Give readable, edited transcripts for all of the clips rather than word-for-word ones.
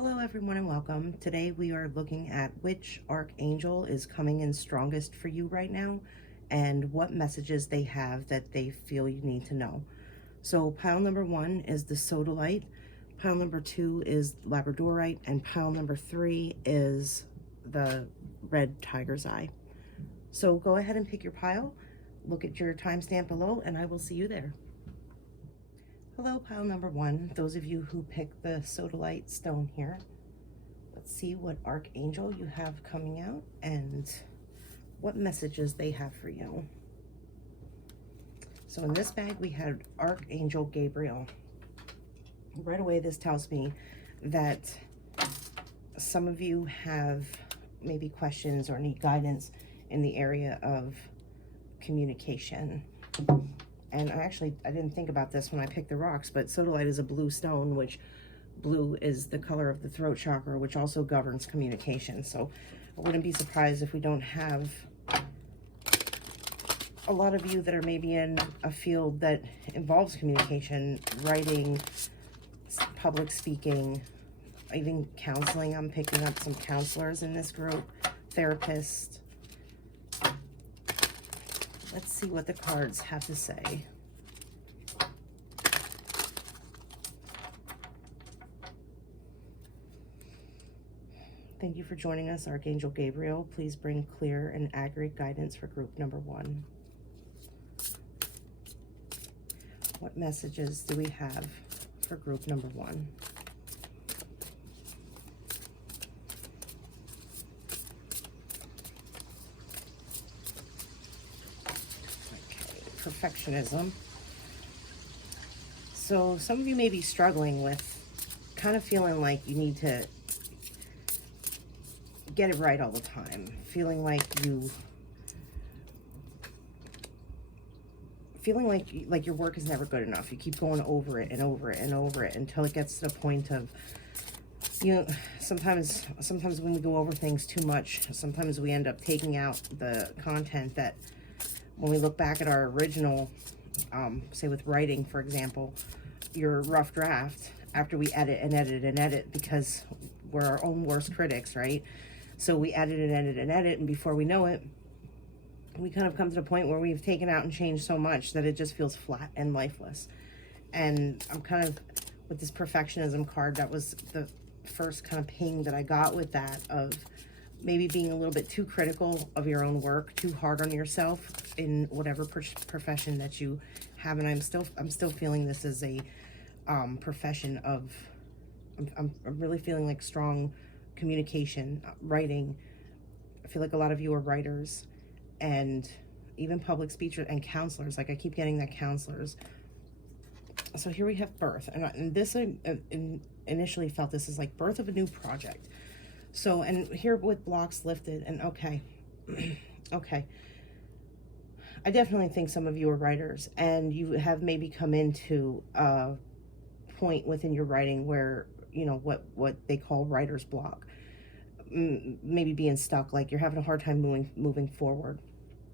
Hello everyone and welcome. Today we are looking at which archangel is coming in strongest for you right now and what messages they have that they feel you need to know. So pile number 1 is the sodalite, pile number 2 is labradorite, and pile number 3 is the red tiger's eye. So go ahead and pick your pile, look at your timestamp below, and I will see you there. Hello, pile number 1. Those of you who picked the sodalite stone here, let's see what archangel you have coming out and what messages they have for you. So in this bag, we had Archangel Gabriel. Right away, this tells me that some of you have maybe questions or need guidance in the area of communication. And I didn't think about this when I picked the rocks, but sodalite is a blue stone, which blue is the color of the throat chakra, which also governs communication. So I wouldn't be surprised if we don't have a lot of you that are maybe in a field that involves communication, writing, public speaking, even counseling. I'm picking up some counselors in this group, therapists. Let's see what the cards have to say. Thank you for joining us, Archangel Gabriel. Please bring clear and accurate guidance for group number 1. What messages do we have for group number 1? Perfectionism. So some of you may be struggling with kind of feeling like you need to get it right all the time, feeling like your work is never good enough. You keep going over it and over it and over it until it gets to the point of, you know, sometimes when we go over things too much, sometimes we end up taking out the content that when we look back at our original, say with writing, for example, your rough draft, after we edit and edit and edit, because we're our own worst critics, right? So we edit and edit and edit, and before we know it, we kind of come to the point where we've taken out and changed so much that it just feels flat and lifeless. And I'm kind of, with this perfectionism card, that was the first kind of ping that I got with that, of maybe being a little bit too critical of your own work, too hard on yourself in whatever profession that you have. And I'm still feeling this as a profession of, I'm really feeling like strong communication, writing. I feel like a lot of you are writers and even public speakers and counselors. Like I keep getting that counselors. So here we have birth, and this I initially felt this is like birth of a new project. So, and here with blocks lifted, and okay, okay. I definitely think some of you are writers, and you have maybe come into a point within your writing where, you know, what they call writer's block, maybe being stuck, like you're having a hard time moving forward.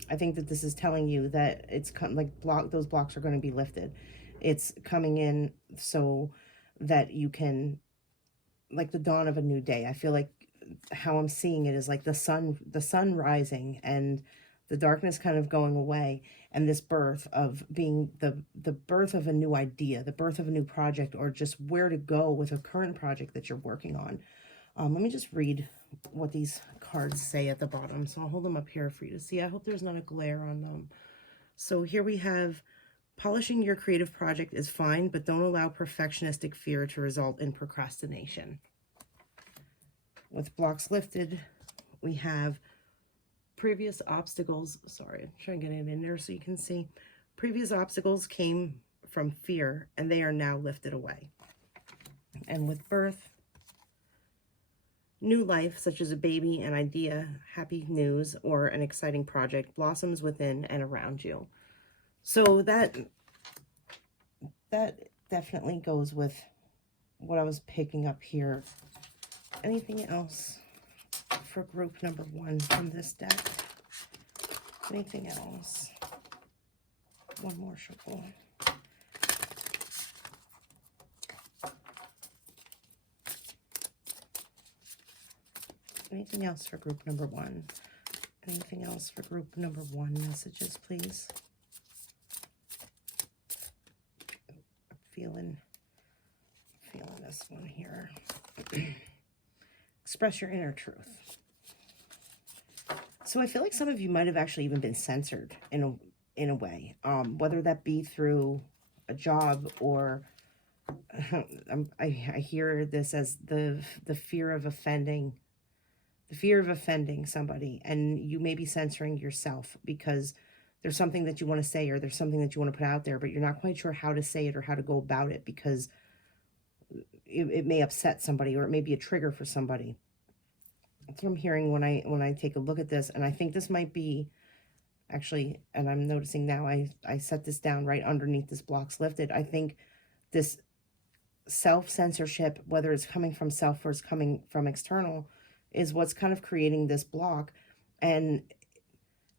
I think that this is telling you that it's like those blocks are going to be lifted. It's coming in so that you can, like the dawn of a new day. I feel like how I'm seeing it is like the sun rising and the darkness kind of going away, and this birth of being the birth of a new idea, the birth of a new project, or just where to go with a current project that you're working on. Let me just read what these cards say at the bottom. So I'll hold them up here for you to see. I hope there's not a glare on them. So here we have, polishing your creative project is fine, but don't allow perfectionistic fear to result in procrastination. With blocks lifted, we have previous obstacles. Sorry, I'm trying to get it in there so you can see. Previous obstacles came from fear, and they are now lifted away. And with birth, new life, such as a baby, an idea, happy news, or an exciting project, blossoms within and around you. So that definitely goes with what I was picking up here. Anything else for group number 1 from this deck? Anything else? One more shuffle. Anything else for group number 1? Anything else for group number 1 messages, please? I'm feeling this one here. Express your inner truth. So I feel like some of you might have actually even been censored in a way, whether that be through a job or I hear this as the fear of offending. The fear of offending somebody, and you may be censoring yourself because there's something that you want to say or there's something that you want to put out there, but you're not quite sure how to say it or how to go about it because it may upset somebody or it may be a trigger for somebody. That's what I'm hearing when I take a look at this, and I think this might be actually, and I'm noticing now I set this down right underneath this blocks lifted. I think this self-censorship, whether it's coming from self or it's coming from external, is what's kind of creating this block. And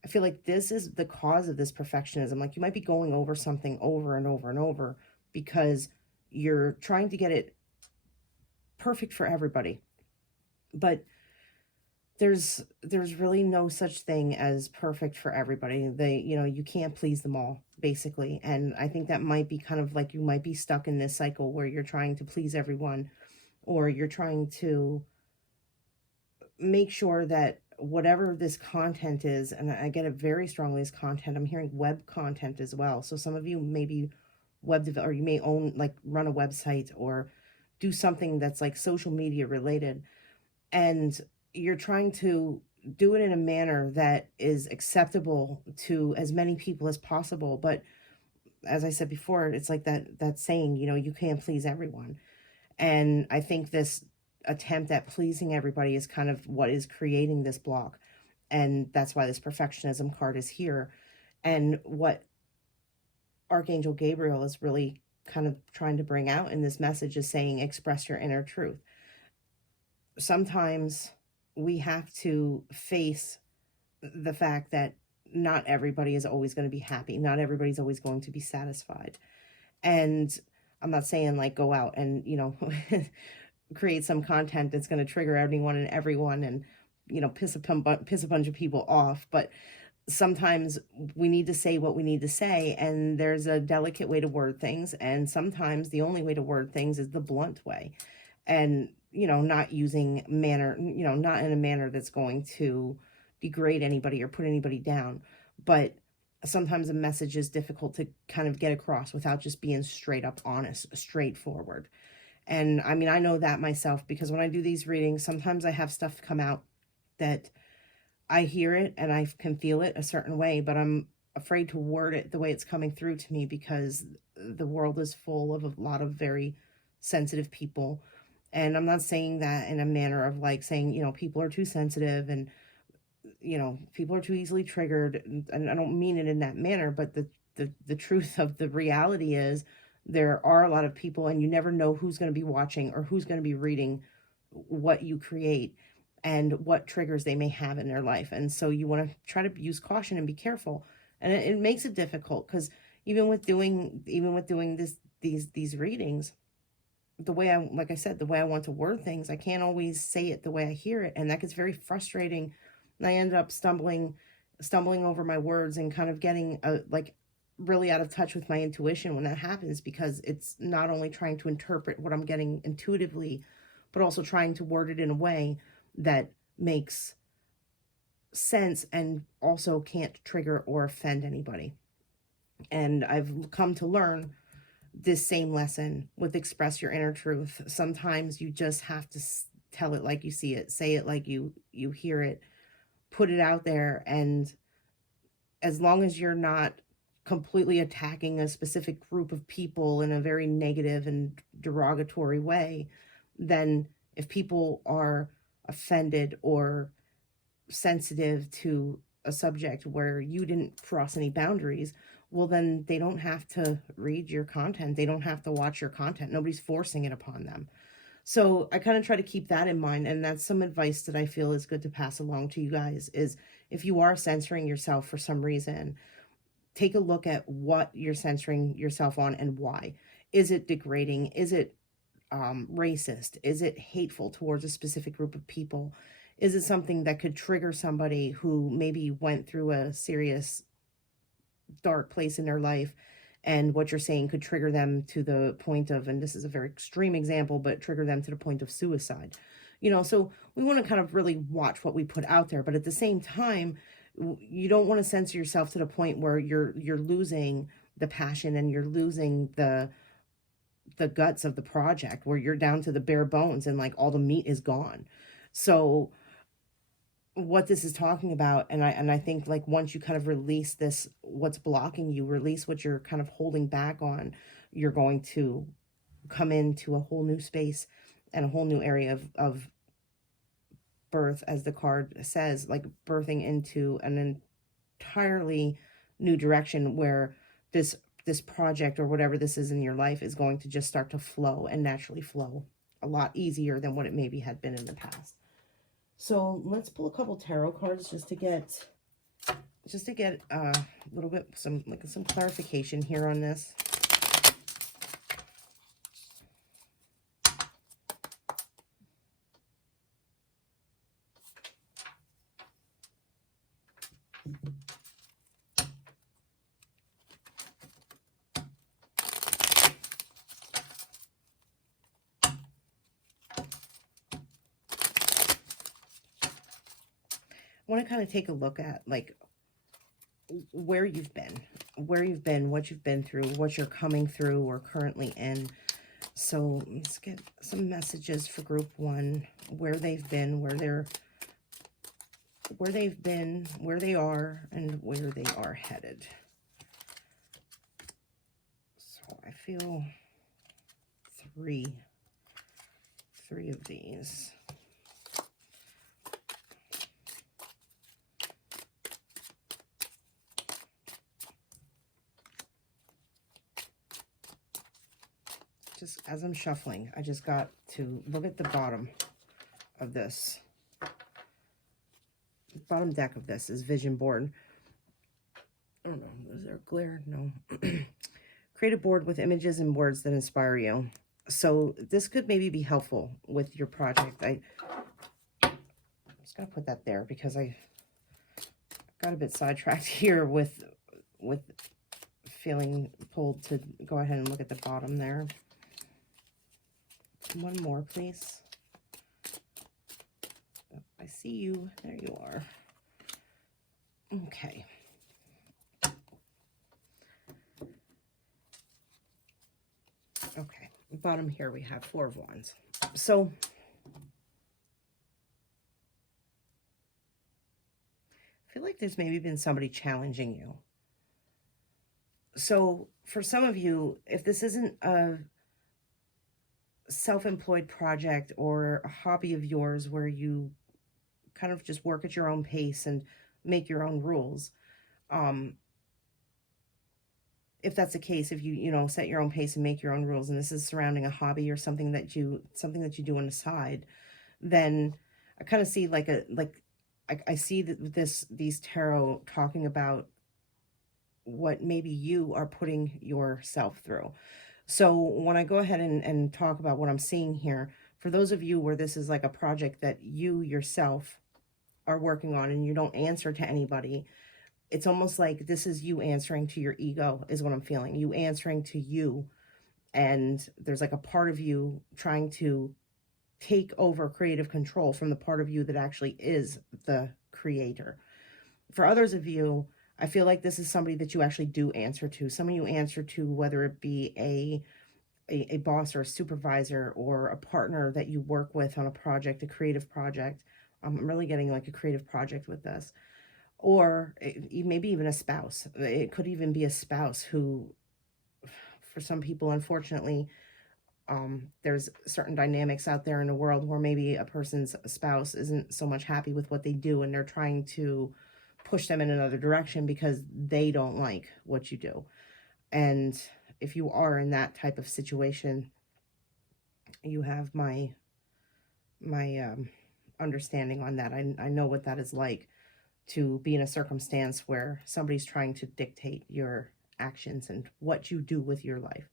I feel like this is the cause of this perfectionism. Like you might be going over something over and over and over because you're trying to get it perfect for everybody. But there's really no such thing as perfect for everybody. You can't please them all, basically. And I think that might be kind of like you might be stuck in this cycle where you're trying to please everyone, or you're trying to make sure that whatever this content is, and I get it very strongly as content, I'm hearing web content as well. So some of you may be web develop, or you may own, like run a website or do something that's like social media related. And you're trying to do it in a manner that is acceptable to as many people as possible. But as I said before, it's like that saying, you can't please everyone. And I think this attempt at pleasing everybody is kind of what is creating this block. And that's why this perfectionism card is here. And what Archangel Gabriel is really kind of trying to bring out in this message is saying, express your inner truth. Sometimes we have to face the fact that not everybody is always going to be happy. Not everybody's always going to be satisfied. And I'm not saying like go out and, create some content that's going to trigger anyone and everyone and, piss a bunch of people off. But sometimes we need to say what we need to say, and there's a delicate way to word things. And sometimes the only way to word things is the blunt way. And not using manner, not in a manner that's going to degrade anybody or put anybody down. But sometimes a message is difficult to kind of get across without just being straight up honest, straightforward. And I mean, I know that myself, because when I do these readings, sometimes I have stuff come out that I hear it and I can feel it a certain way, but I'm afraid to word it the way it's coming through to me because the world is full of a lot of very sensitive people. And I'm not saying that in a manner of like saying, people are too sensitive and, people are too easily triggered. And I don't mean it in that manner, but the truth of the reality is there are a lot of people, and you never know who's going to be watching or who's going to be reading what you create and what triggers they may have in their life. And so you want to try to use caution and be careful. And it makes it difficult because even with doing these readings, the way I want to word things, I can't always say it the way I hear it. And that gets very frustrating. And I end up stumbling over my words and kind of getting really out of touch with my intuition when that happens, because it's not only trying to interpret what I'm getting intuitively, but also trying to word it in a way that makes sense and also can't trigger or offend anybody. And I've come to learn this same lesson with express your inner truth. Sometimes you just have to tell it like you see it, say it like you hear it, put it out there. And as long as you're not completely attacking a specific group of people in a very negative and derogatory way, then if people are offended or sensitive to a subject where you didn't cross any boundaries, well, then they don't have to read your content. They don't have to watch your content. Nobody's forcing it upon them. So I kind of try to keep that in mind. And that's some advice that I feel is good to pass along to you guys, is if you are censoring yourself for some reason, take a look at what you're censoring yourself on and why. Is it degrading? Is it racist? Is it hateful towards a specific group of people? Is it something that could trigger somebody who maybe went through a serious dark place in their life, and what you're saying could trigger them to the point of, and this is a very extreme example, but trigger them to the point of suicide? You know, so we want to kind of really watch what we put out there, but at the same time, you don't want to censor yourself to the point where you're losing the passion, and you're losing the guts of the project, where you're down to the bare bones and like all the meat is gone. So what this is talking about, and I think like once you kind of release this, what's blocking you, release what you're kind of holding back on, you're going to come into a whole new space and a whole new area of birth, as the card says, like birthing into an entirely new direction, where this project or whatever this is in your life is going to just start to flow and naturally flow a lot easier than what it maybe had been in the past. So let's pull a couple tarot cards just to get a little bit some clarification here on this. I want to kind of take a look at like where you've been, what you've been through, what you're coming through or currently in. So let's get some messages for group one, where they've been, where they are, and where they are headed. So I feel three of these. Just as I'm shuffling, I just got to look at the bottom of this. The bottom deck of this is vision board. I don't know, is there glare? No. Create a board with images and words that inspire you. So this could maybe be helpful with your project. I'm just gonna put that there because I got a bit sidetracked here with feeling pulled to go ahead and look at the bottom there. One more, please. Oh, I see you. There you are. Okay. Okay. Bottom here we have 4 of Wands. So I feel like there's maybe been somebody challenging you. So for some of you, if this isn't a self-employed project or a hobby of yours where you kind of just work at your own pace and make your own rules, if that's the case, if you know, set your own pace and make your own rules, and this is surrounding a hobby or something that you do on the side, then I kind of see I see that these tarot talking about what maybe you are putting yourself through. So when I go ahead and talk about what I'm seeing here, for those of you where this is like a project that you yourself are working on and you don't answer to anybody, it's almost like this is you answering to your ego is what I'm feeling. You answering to you, and there's like a part of you trying to take over creative control from the part of you that actually is the creator. For others of you, I feel like this is somebody that you actually do answer to. Somebody you answer to, whether it be a boss or a supervisor or a partner that you work with on a project, a creative project. I'm really getting like a creative project with this. Or maybe even a spouse. It could even be a spouse who, for some people, unfortunately, there's certain dynamics out there in the world where maybe a person's spouse isn't so much happy with what they do, and they're trying to push them in another direction because they don't like what you do. And if you are in that type of situation, you have my understanding on that. I know what that is like, to be in a circumstance where somebody's trying to dictate your actions and what you do with your life.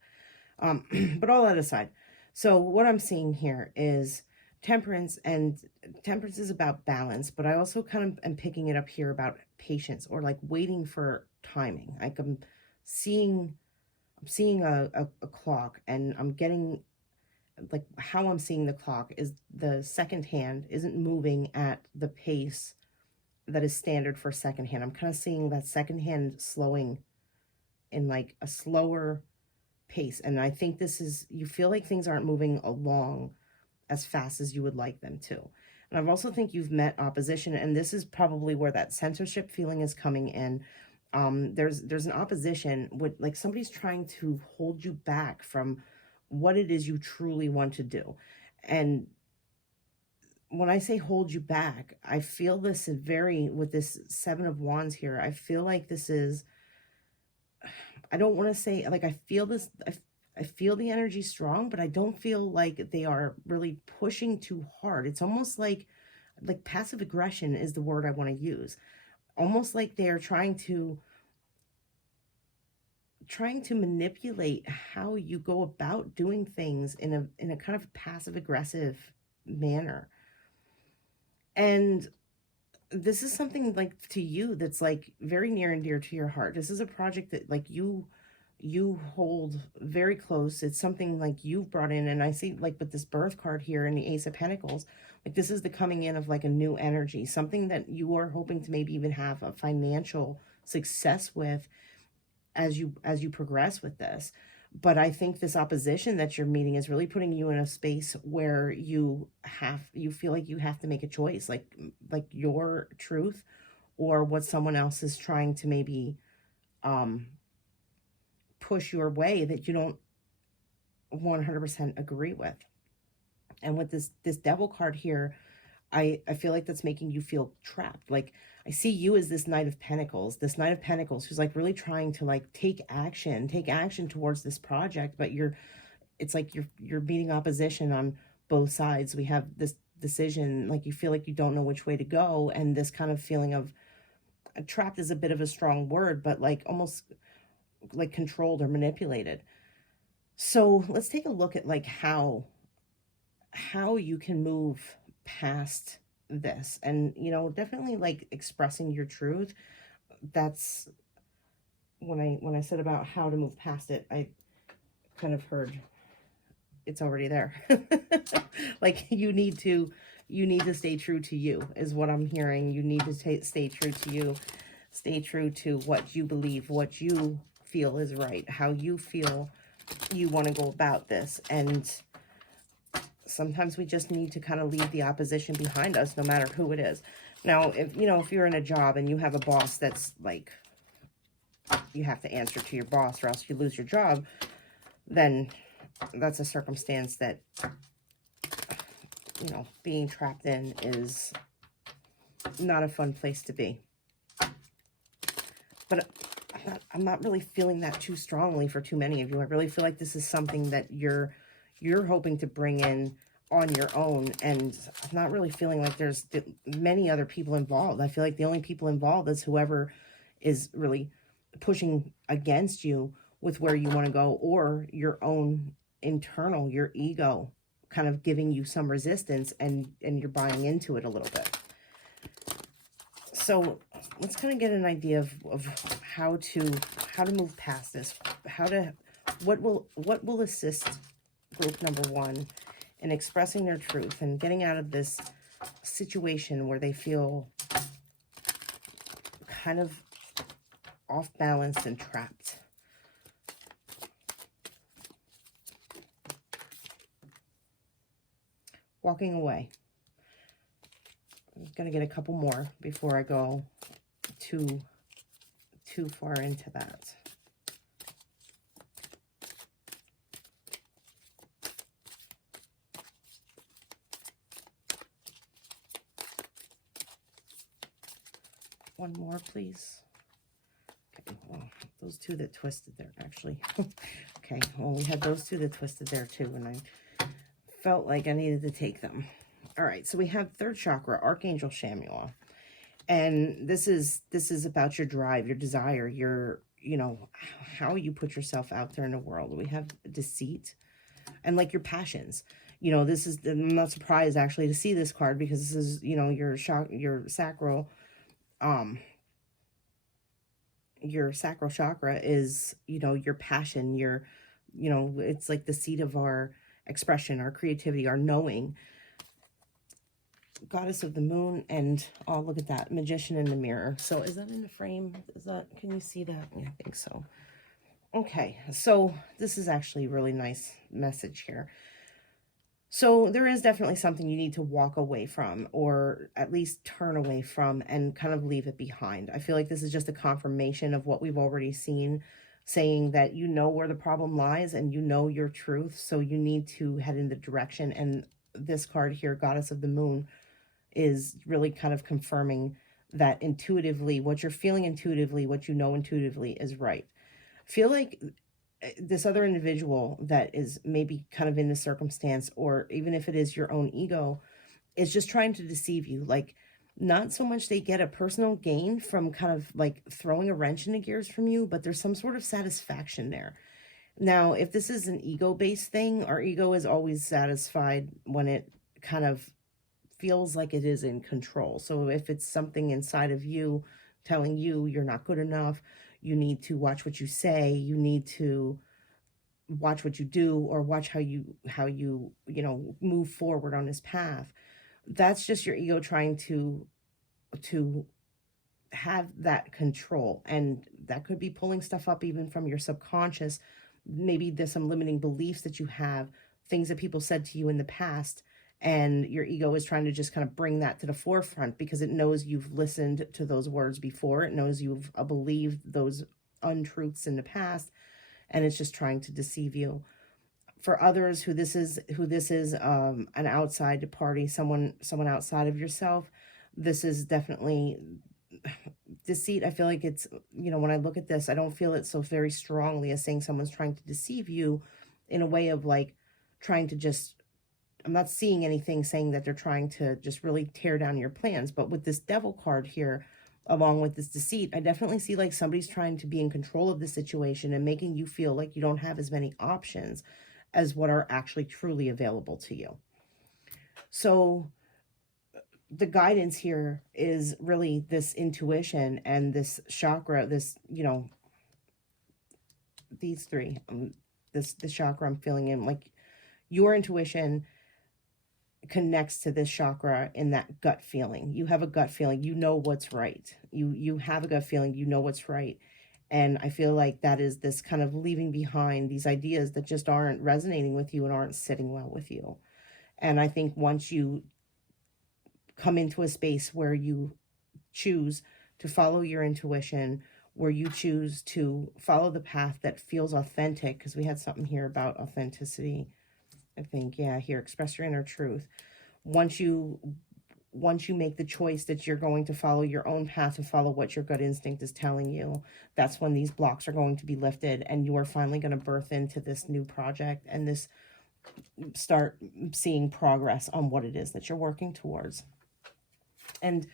But all that aside, so what I'm seeing here is Temperance, and temperance is about balance, but I also kind of am picking it up here about patience, or like waiting for timing. Like I'm seeing a clock, and I'm getting, like, how I'm seeing the clock is the second hand isn't moving at the pace that is standard for second hand. I'm kind of seeing that second hand slowing in like a slower pace. And I think this is, you feel like things aren't moving along as fast as you would like them to. And I also think you've met opposition, and this is probably where that censorship feeling is coming in. There's an opposition with, like, somebody's trying to hold you back from what it is you truly want to do. And when I say hold you back, I feel this very, with this Seven of Wands here, I feel like this is, I don't want to say, like, I feel this, I feel the energy strong, but I don't feel like they are really pushing too hard. It's almost like passive aggression is the word I want to use. Almost like they're trying to manipulate how you go about doing things in a kind of passive aggressive manner. And this is something, like, to you that's like very near and dear to your heart. This is a project that, like, you hold very close. It's something like you've brought in, and I see, like, with this Birth card here and the Ace of Pentacles, like, this is the coming in of like a new energy, something that you are hoping to maybe even have a financial success with as you progress with this. But I think this opposition that you're meeting is really putting you in a space where you feel like you have to make a choice, like your truth or what someone else is trying to maybe push your way that you don't 100% agree with. And with this Devil card here, I feel like that's making you feel trapped. Like, I see you as this Knight of Pentacles, who's like really trying to like take action towards this project, but it's like you're meeting opposition on both sides. We have this decision, like, you feel like you don't know which way to go, and this kind of feeling of trapped is a bit of a strong word, but like almost like controlled or manipulated. So let's take a look at like how you can move past this, and definitely like expressing your truth. That's when I said about how to move past it, I kind of heard it's already there. Like, you need to stay true to you is what I'm hearing. You need to stay true to you, stay true to what you believe, what you feel is right, how you feel you want to go about this. And sometimes we just need to kind of leave the opposition behind us, no matter who it is. Now, if you're in a job and you have a boss that's like, you have to answer to your boss or else you lose your job, then that's a circumstance that, being trapped in is not a fun place to be. But I'm not really feeling that too strongly for too many of you. I really feel like this is something that you're hoping to bring in on your own, and I'm not really feeling like there's many other people involved. I feel like the only people involved is whoever is really pushing against you with where you want to go, or your own internal, your ego kind of giving you some resistance, and you're buying into it a little bit. So let's kind of get an idea of how to move past this, what will assist group number one in expressing their truth and getting out of this situation where they feel kind of off balance and trapped. Walking away. I'm going to get a couple more before I go too far into that. One more, please. Okay, well, those two that twisted there, actually. Okay, well, we had those two that twisted there too, and I felt like I needed to take them. All right, so we have third chakra, Archangel Shamuel. And this is about your drive, your desire, your, how you put yourself out there in the world. We have deceit and like your passions. You know, this is, I'm not surprised actually to see this card, because this is, you know, your sacral chakra is, you know, your passion, your, you know, it's like the seat of our expression, our creativity, our knowing. Goddess of the moon, and oh, look at that, magician in the mirror. So is that in the frame? Is that, can you see that? Yeah, I think so. Okay, so this is actually a really nice message here. So there is definitely something you need to walk away from, or at least turn away from, and kind of leave it behind. I feel like this is just a confirmation of what we've already seen, saying that you know where the problem lies and you know your truth, so you need to head in the direction. And this card here, Goddess of the Moon, is really kind of confirming that intuitively, what you're feeling intuitively, what you know intuitively is right. I feel like this other individual that is maybe kind of in this circumstance, or even if it is your own ego, is just trying to deceive you. Like, not so much they get a personal gain from kind of like throwing a wrench in the gears from you, but there's some sort of satisfaction there. Now, if this is an ego-based thing, our ego is always satisfied when it kind of feels like it is in control. So if it's something inside of you telling you you're not good enough, you need to watch what you say, you need to watch what you do, or watch how you you know, move forward on this path, that's just your ego trying to have that control. And that could be pulling stuff up even from your subconscious. Maybe there's some limiting beliefs that you have, things that people said to you in the past, and your ego is trying to just kind of bring that to the forefront because it knows you've listened to those words before. It knows you've believed those untruths in the past, and it's just trying to deceive you. For others who this is an outside party, someone outside of yourself, this is definitely deceit. I feel like it's, you know, when I look at this, I don't feel it so very strongly as saying someone's trying to deceive you in a way of like trying to just, I'm not seeing anything saying that they're trying to just really tear down your plans. But with this devil card here, along with this deceit, I definitely see like somebody's trying to be in control of the situation and making you feel like you don't have as many options as what are actually truly available to you. So the guidance here is really this intuition and this chakra, this, you know, these three, this chakra I'm feeling in, like your intuition connects to this chakra in that gut feeling. You have a gut feeling, you know what's right. You have a gut feeling, you know what's right. And I feel like that is this kind of leaving behind these ideas that just aren't resonating with you and aren't sitting well with you. And I think once you come into a space where you choose to follow your intuition, where you choose to follow the path that feels authentic, because we had something here about authenticity, I think, yeah, here, express your inner truth. Once you make the choice that you're going to follow your own path and follow what your gut instinct is telling you, that's when these blocks are going to be lifted, and you are finally going to birth into this new project and this start seeing progress on what it is that you're working towards. And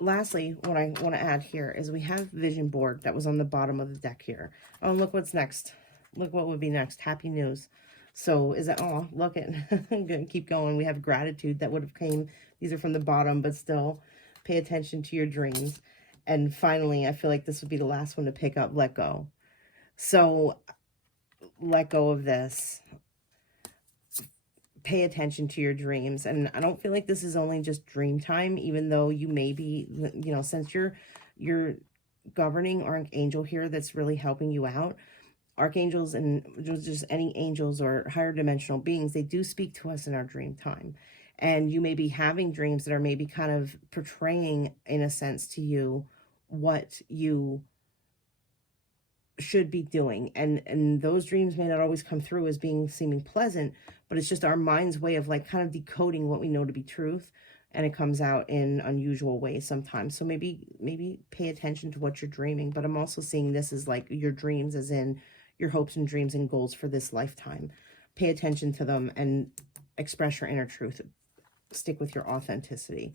lastly, what I want to add here is we have vision board that was on the bottom of the deck here. Oh, look what's next. Look what would be next. Happy news. So is that, oh, look at, I'm going to keep going. We have gratitude that would have came. These are from the bottom, but still pay attention to your dreams. And finally, I feel like this would be the last one to pick up, let go. So let go of this. Pay attention to your dreams. And I don't feel like this is only just dream time, even though you may be, you know, since you're governing archangel here that's really helping you out. Archangels and just any angels or higher dimensional beings, they do speak to us in our dream time. And you may be having dreams that are maybe kind of portraying, in a sense, to you what you should be doing. And those dreams may not always come through as being seeming pleasant, but it's just our mind's way of like kind of decoding what we know to be truth. And it comes out in unusual ways sometimes. So maybe pay attention to what you're dreaming. But I'm also seeing this as like your dreams, as in your hopes and dreams and goals for this lifetime. Pay attention to them and express your inner truth. Stick with your authenticity.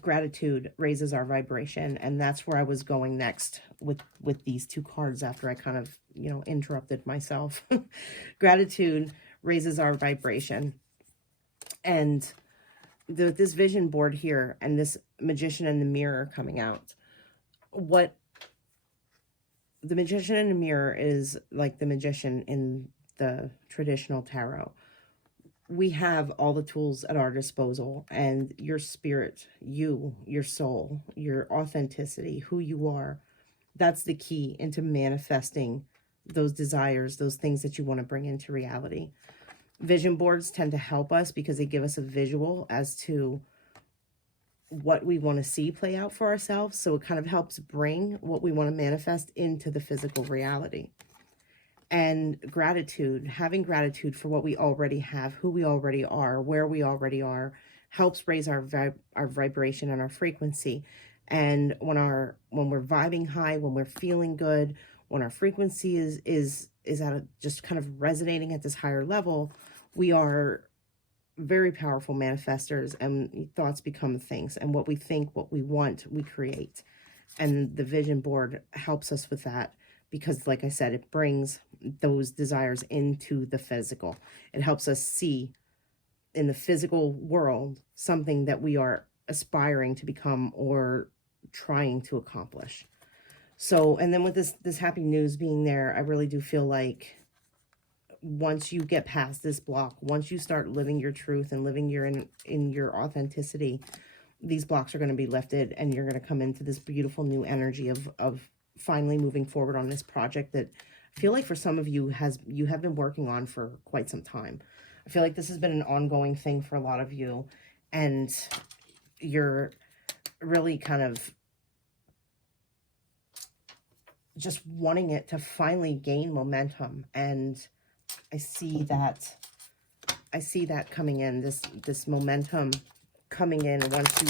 Gratitude raises our vibration, and that's where I was going next with these two cards after I kind of, you know, interrupted myself. Gratitude raises our vibration. And this vision board here and this magician in the mirror coming out, what the magician in the mirror is like the magician in the traditional tarot. We have all the tools at our disposal, and your spirit, your soul, your authenticity, who you are, that's the key into manifesting those desires, those things that you want to bring into reality. Vision boards tend to help us because they give us a visual as to what we want to see play out for ourselves. So it kind of helps bring what we want to manifest into the physical reality. And gratitude, having gratitude for what we already have, who we already are, where we already are, helps raise our vibration and our frequency. And when we're vibing high, when we're feeling good, when our frequency is at a, just kind of resonating at this higher level, we are very powerful manifestors, and thoughts become things. And what we think, what we want, we create. And the vision board helps us with that because, like I said, it brings those desires into the physical. It helps us see in the physical world something that we are aspiring to become or trying to accomplish. So, and then with this happy news being there, I really do feel like once you get past this block, once you start living your truth and living in your authenticity, these blocks are going to be lifted, and you're going to come into this beautiful new energy of finally moving forward on this project that I feel like for some of you you have been working on for quite some time. I feel like this has been an ongoing thing for a lot of you, and you're really kind of just wanting it to finally gain momentum. And I see that coming in, this momentum coming in once you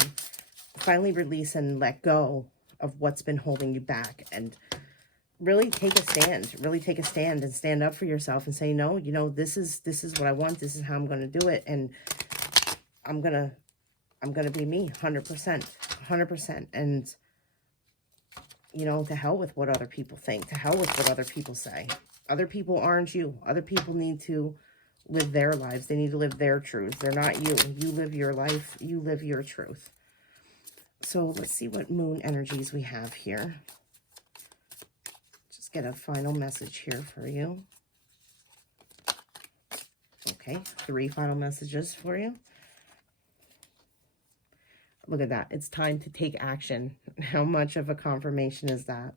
finally release and let go of what's been holding you back, and really take a stand and stand up for yourself and say, no, you know, this is what I want. This is how I'm going to do it. And I'm going to be me 100%. And, you know, to hell with what other people think, to hell with what other people say. Other people aren't you. Other people need to live their lives. They need to live their truth. They're not you. You live your life. You live your truth. So let's see what moon energies we have here. Just get a final message here for you. Okay, 3 final messages for you. Look at that. It's time to take action. How much of a confirmation is that?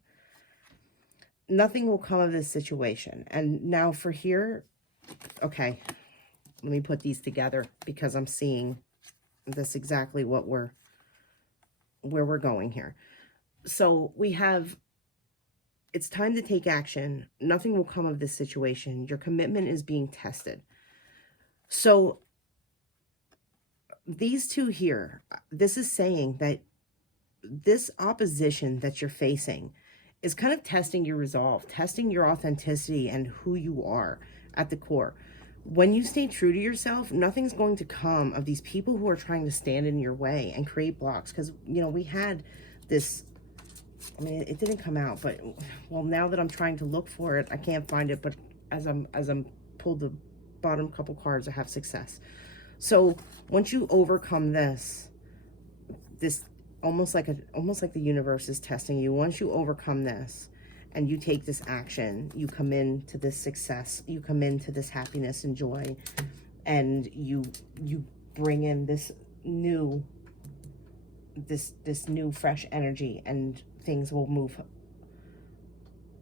Nothing will come of this situation. And now for here, okay, let me put these together because I'm seeing this exactly where we're going here. So we have, it's time to take action. Nothing will come of this situation. Your commitment is being tested. So these two here, this is saying that this opposition that you're facing is kind of testing your resolve, testing your authenticity and who you are at the core. When you stay true to yourself, nothing's going to come of these people who are trying to stand in your way and create blocks. Because, you know, we had this, I mean, it didn't come out, but, well, now that I'm trying to look for it, I can't find it. But as I'm pulled the bottom couple cards, I have success. So once you overcome this almost like the universe is testing you. Once you overcome this and you take this action, you come into this success, you come into this happiness and joy, and you bring in this new fresh energy, and things will move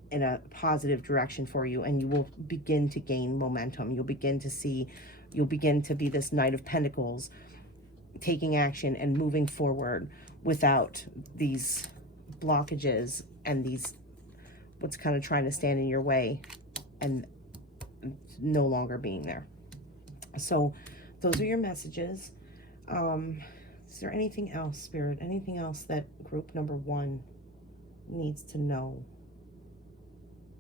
in a positive direction for you, and you will begin to gain momentum. You'll begin to be this Knight of Pentacles, taking action and moving forward without these blockages and these what's kind of trying to stand in your way and no longer being there. So those are your messages. Is there anything else, Spirit? Anything else that group number 1 needs to know?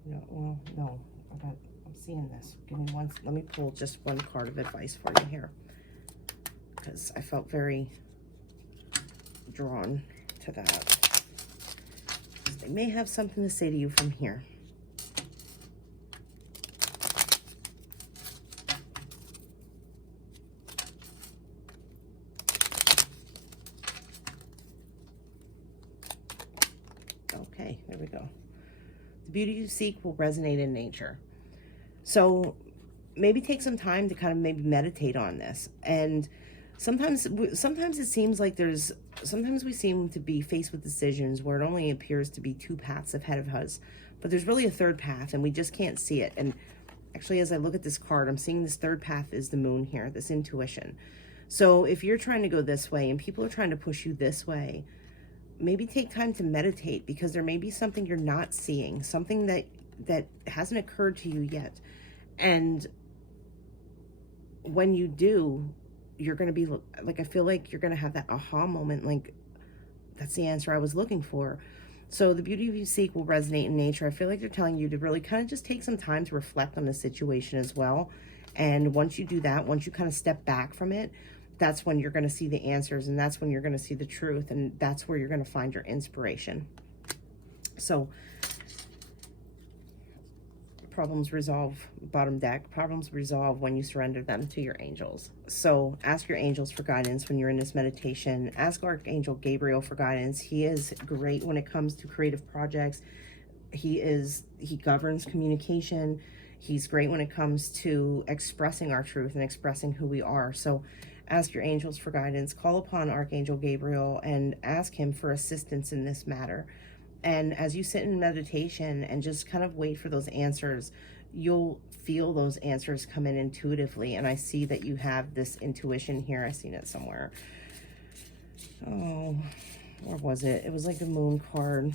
No, well, no. I'm seeing this. Give me one. Let me pull just one card of advice for you here, because I felt very drawn to that. They may have something to say to you from here. go. The beauty you seek will resonate in nature. So maybe take some time to kind of maybe meditate on this. And sometimes it seems like sometimes we seem to be faced with decisions where it only appears to be two paths ahead of us, but there's really a third path and we just can't see it. And actually, as I look at this card, I'm seeing this third path is the moon here, this intuition. So if you're trying to go this way and people are trying to push you this way, maybe take time to meditate, because there may be something you're not seeing, something that hasn't occurred to you yet. And when you do, you're going to be like, I feel like you're going to have that aha moment, like, that's the answer I was looking for. So the beauty you seek will resonate in nature. I feel like they're telling you to really kind of just take some time to reflect on the situation as well. And once you do that, once you kind of step back from it, that's when you're going to see the answers, and that's when you're going to see the truth, and that's where you're going to find your inspiration. So problems resolve, bottom deck, problems resolve when you surrender them to your angels. So ask your angels for guidance when you're in this meditation. Ask Archangel Gabriel for guidance. He is great when it comes to creative projects. He governs communication. He's great when it comes to expressing our truth and expressing who we are. So ask your angels for guidance. Call upon Archangel Gabriel and ask him for assistance in this matter. And as you sit in meditation and just kind of wait for those answers, you'll feel those answers come in intuitively. And I see that you have this intuition here. I've seen it somewhere. Oh, where was it? It was like the moon card.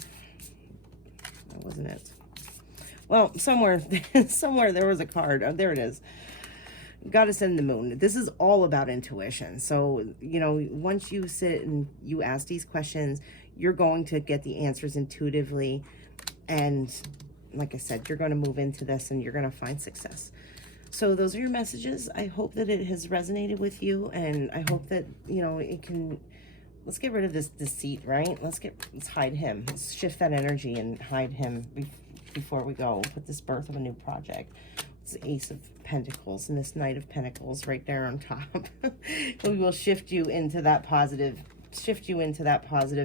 That wasn't it. Well, somewhere there was a card. Oh, there it is. Goddess and the moon. This is all about intuition. So, you know, once you sit and you ask these questions, you're going to get the answers intuitively. And like I said, you're going to move into this and you're going to find success. So those are your messages. I hope that it has resonated with you. And I hope that, you know, it can, let's get rid of this deceit, right? Let's hide him. Let's shift that energy and hide him before we go. Put this birth of a new project. It's the Ace of Pentacles and this Knight of Pentacles right there on top. We will shift you into that positive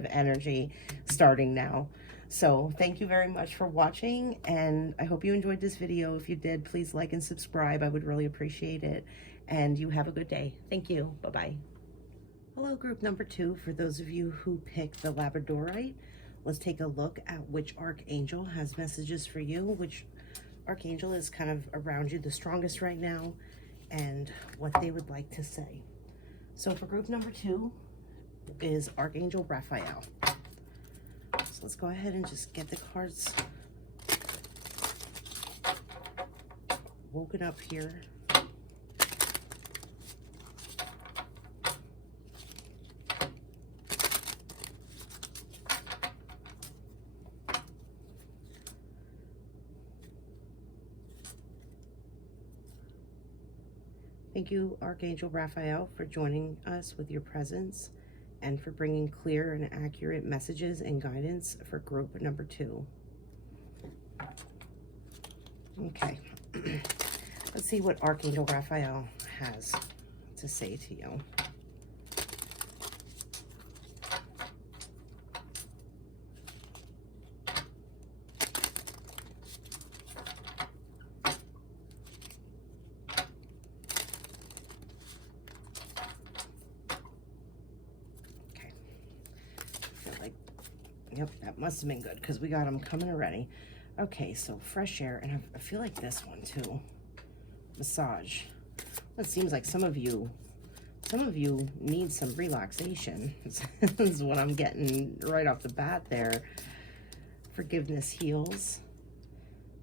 energy starting now. So thank you very much for watching, and I hope you enjoyed this video. If you did, please like and subscribe. I would really appreciate it. And you have a good day. Thank you. Bye-bye. Hello, group number 2. For those of you who picked the Labradorite, let's take a look at which Archangel has messages for you, which Archangel is kind of around you the strongest right now, and what they would like to say. So for group number 2 is Archangel Raphael. So let's go ahead and just get the cards woken up here. Thank you, Archangel Raphael, for joining us with your presence and for bringing clear and accurate messages and guidance for group number 2. Okay, let's see what Archangel Raphael has to say to you. Yep, that must have been good because we got them coming already. Okay, so fresh air, and I feel like this one too. Massage. It seems like some of you need some relaxation. This is what I'm getting right off the bat there. Forgiveness heals.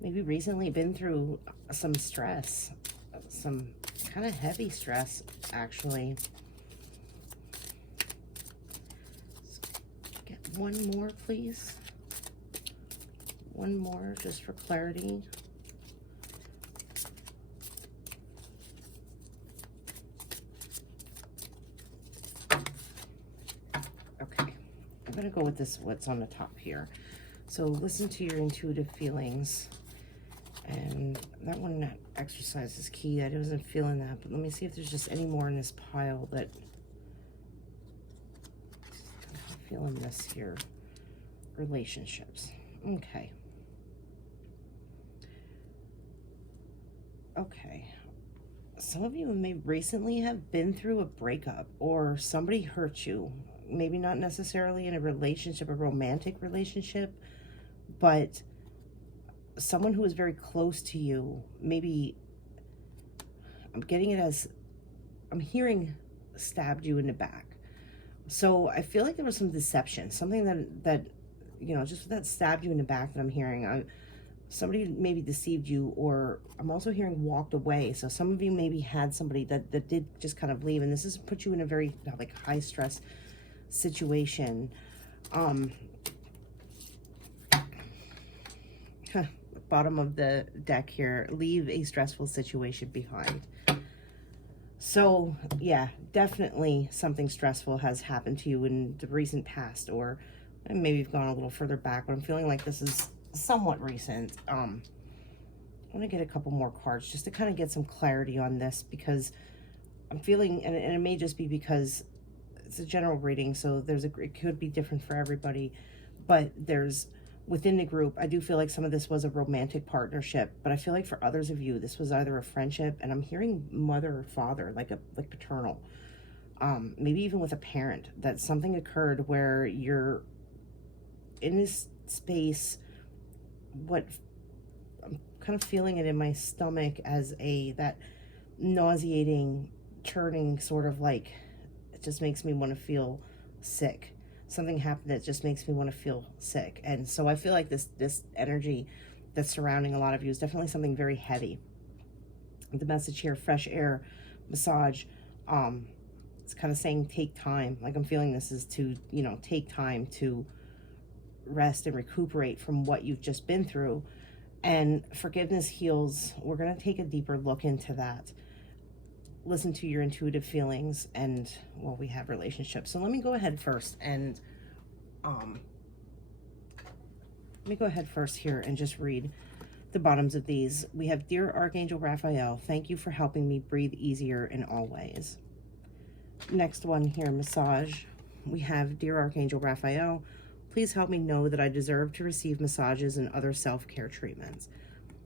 Maybe recently been through some stress, some kind of heavy stress, actually. One more, please. One more, just for clarity. Okay, I'm gonna go with this, what's on the top here. So listen to your intuitive feelings. And that one, that exercise is key. I wasn't feeling that, but let me see if there's just any more in this pile that feeling this here. Relationships. Okay. Okay. Some of you may recently have been through a breakup, or somebody hurt you. Maybe not necessarily in a relationship, a romantic relationship, but someone who was very close to you. Maybe I'm getting it as, I'm hearing stabbed you in the back. So I feel like there was some deception, something that you know, just that stabbed you in the back that I'm hearing. Somebody maybe deceived you, or I'm also hearing walked away. So some of you maybe had somebody that did just kind of leave, and this has put you in a very like high stress situation. Bottom of the deck here, leave a stressful situation behind. So yeah, definitely something stressful has happened to you in the recent past, or maybe you've gone a little further back, but I'm feeling like this is somewhat recent. I'm gonna get a couple more cards just to kind of get some clarity on this, because I'm feeling, and it may just be because it's a general reading, so it could be different for everybody, but there's, within the group, I do feel like some of this was a romantic partnership, but I feel like for others of you, this was either a friendship, and I'm hearing mother or father, like paternal, maybe even with a parent, that something occurred where you're in this space. What I'm kind of feeling it in my stomach as that nauseating, churning sort of, like, it just makes me want to feel sick. Something happened that just makes me want to feel sick. And so I feel like this energy that's surrounding a lot of you is definitely something very heavy. The message here, fresh air, massage, it's kind of saying take time. Like, I'm feeling this is to, you know, take time to rest and recuperate from what you've just been through. And forgiveness heals. We're going to take a deeper look into that. Listen to your intuitive feelings, and, well, we have relationships. So let me go ahead first and here and just read the bottoms of these. We have, Dear Archangel Raphael, thank you for helping me breathe easier in all ways. Next one here, massage. We have, Dear Archangel Raphael, please help me know that I deserve to receive massages and other self-care treatments.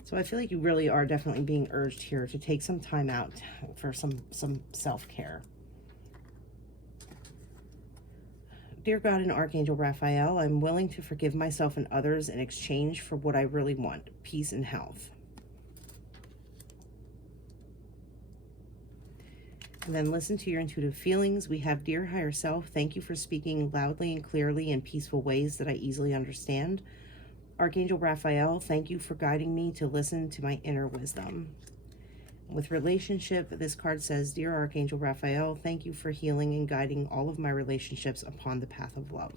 So I feel like you really are definitely being urged here to take some time out for some self-care. Dear God and Archangel Raphael, I'm willing to forgive myself and others in exchange for what I really want, peace and health. And then listen to your intuitive feelings. We have, Dear Higher Self, thank you for speaking loudly and clearly in peaceful ways that I easily understand. Archangel Raphael, thank you for guiding me to listen to my inner wisdom. With relationship, this card says, Dear Archangel Raphael, thank you for healing and guiding all of my relationships upon the path of love.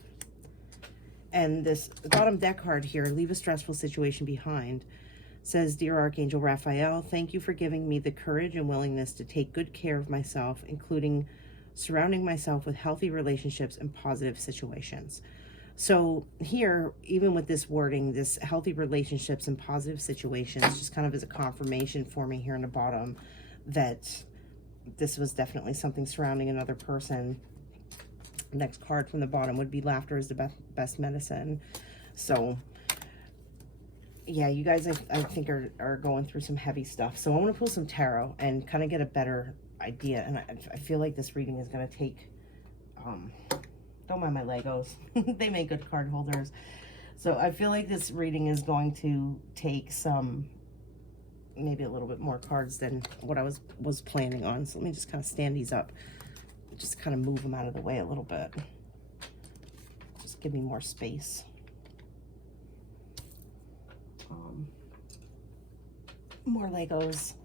And this bottom deck card here, leave a stressful situation behind, says, Dear Archangel Raphael, thank you for giving me the courage and willingness to take good care of myself, including surrounding myself with healthy relationships and positive situations. So here, even with this wording, this healthy relationships and positive situations, just kind of as a confirmation for me here in the bottom that this was definitely something surrounding another person. Next card from the bottom would be laughter is the best medicine. So yeah, you guys, I think are going through some heavy stuff. So I want to pull some tarot and kind of get a better idea. And I feel like this reading is going to take, don't mind my Legos. They make good card holders. So I feel like this reading is going to take some, maybe a little bit more cards than what I was planning on. So let me just kind of stand these up. Just kind of move them out of the way a little bit. Just give me more space. More Legos.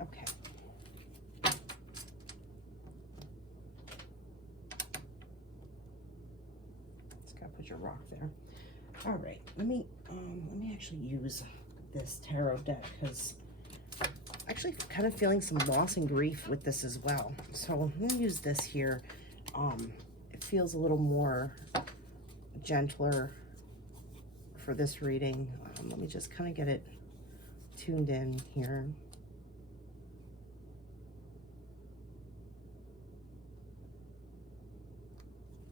Okay. Just gotta put your rock there. All right, let me actually use this tarot deck because actually kind of feeling some loss and grief with this as well. So I'm gonna use this here. It feels a little more gentler for this reading. Let me just kind of get it tuned in here.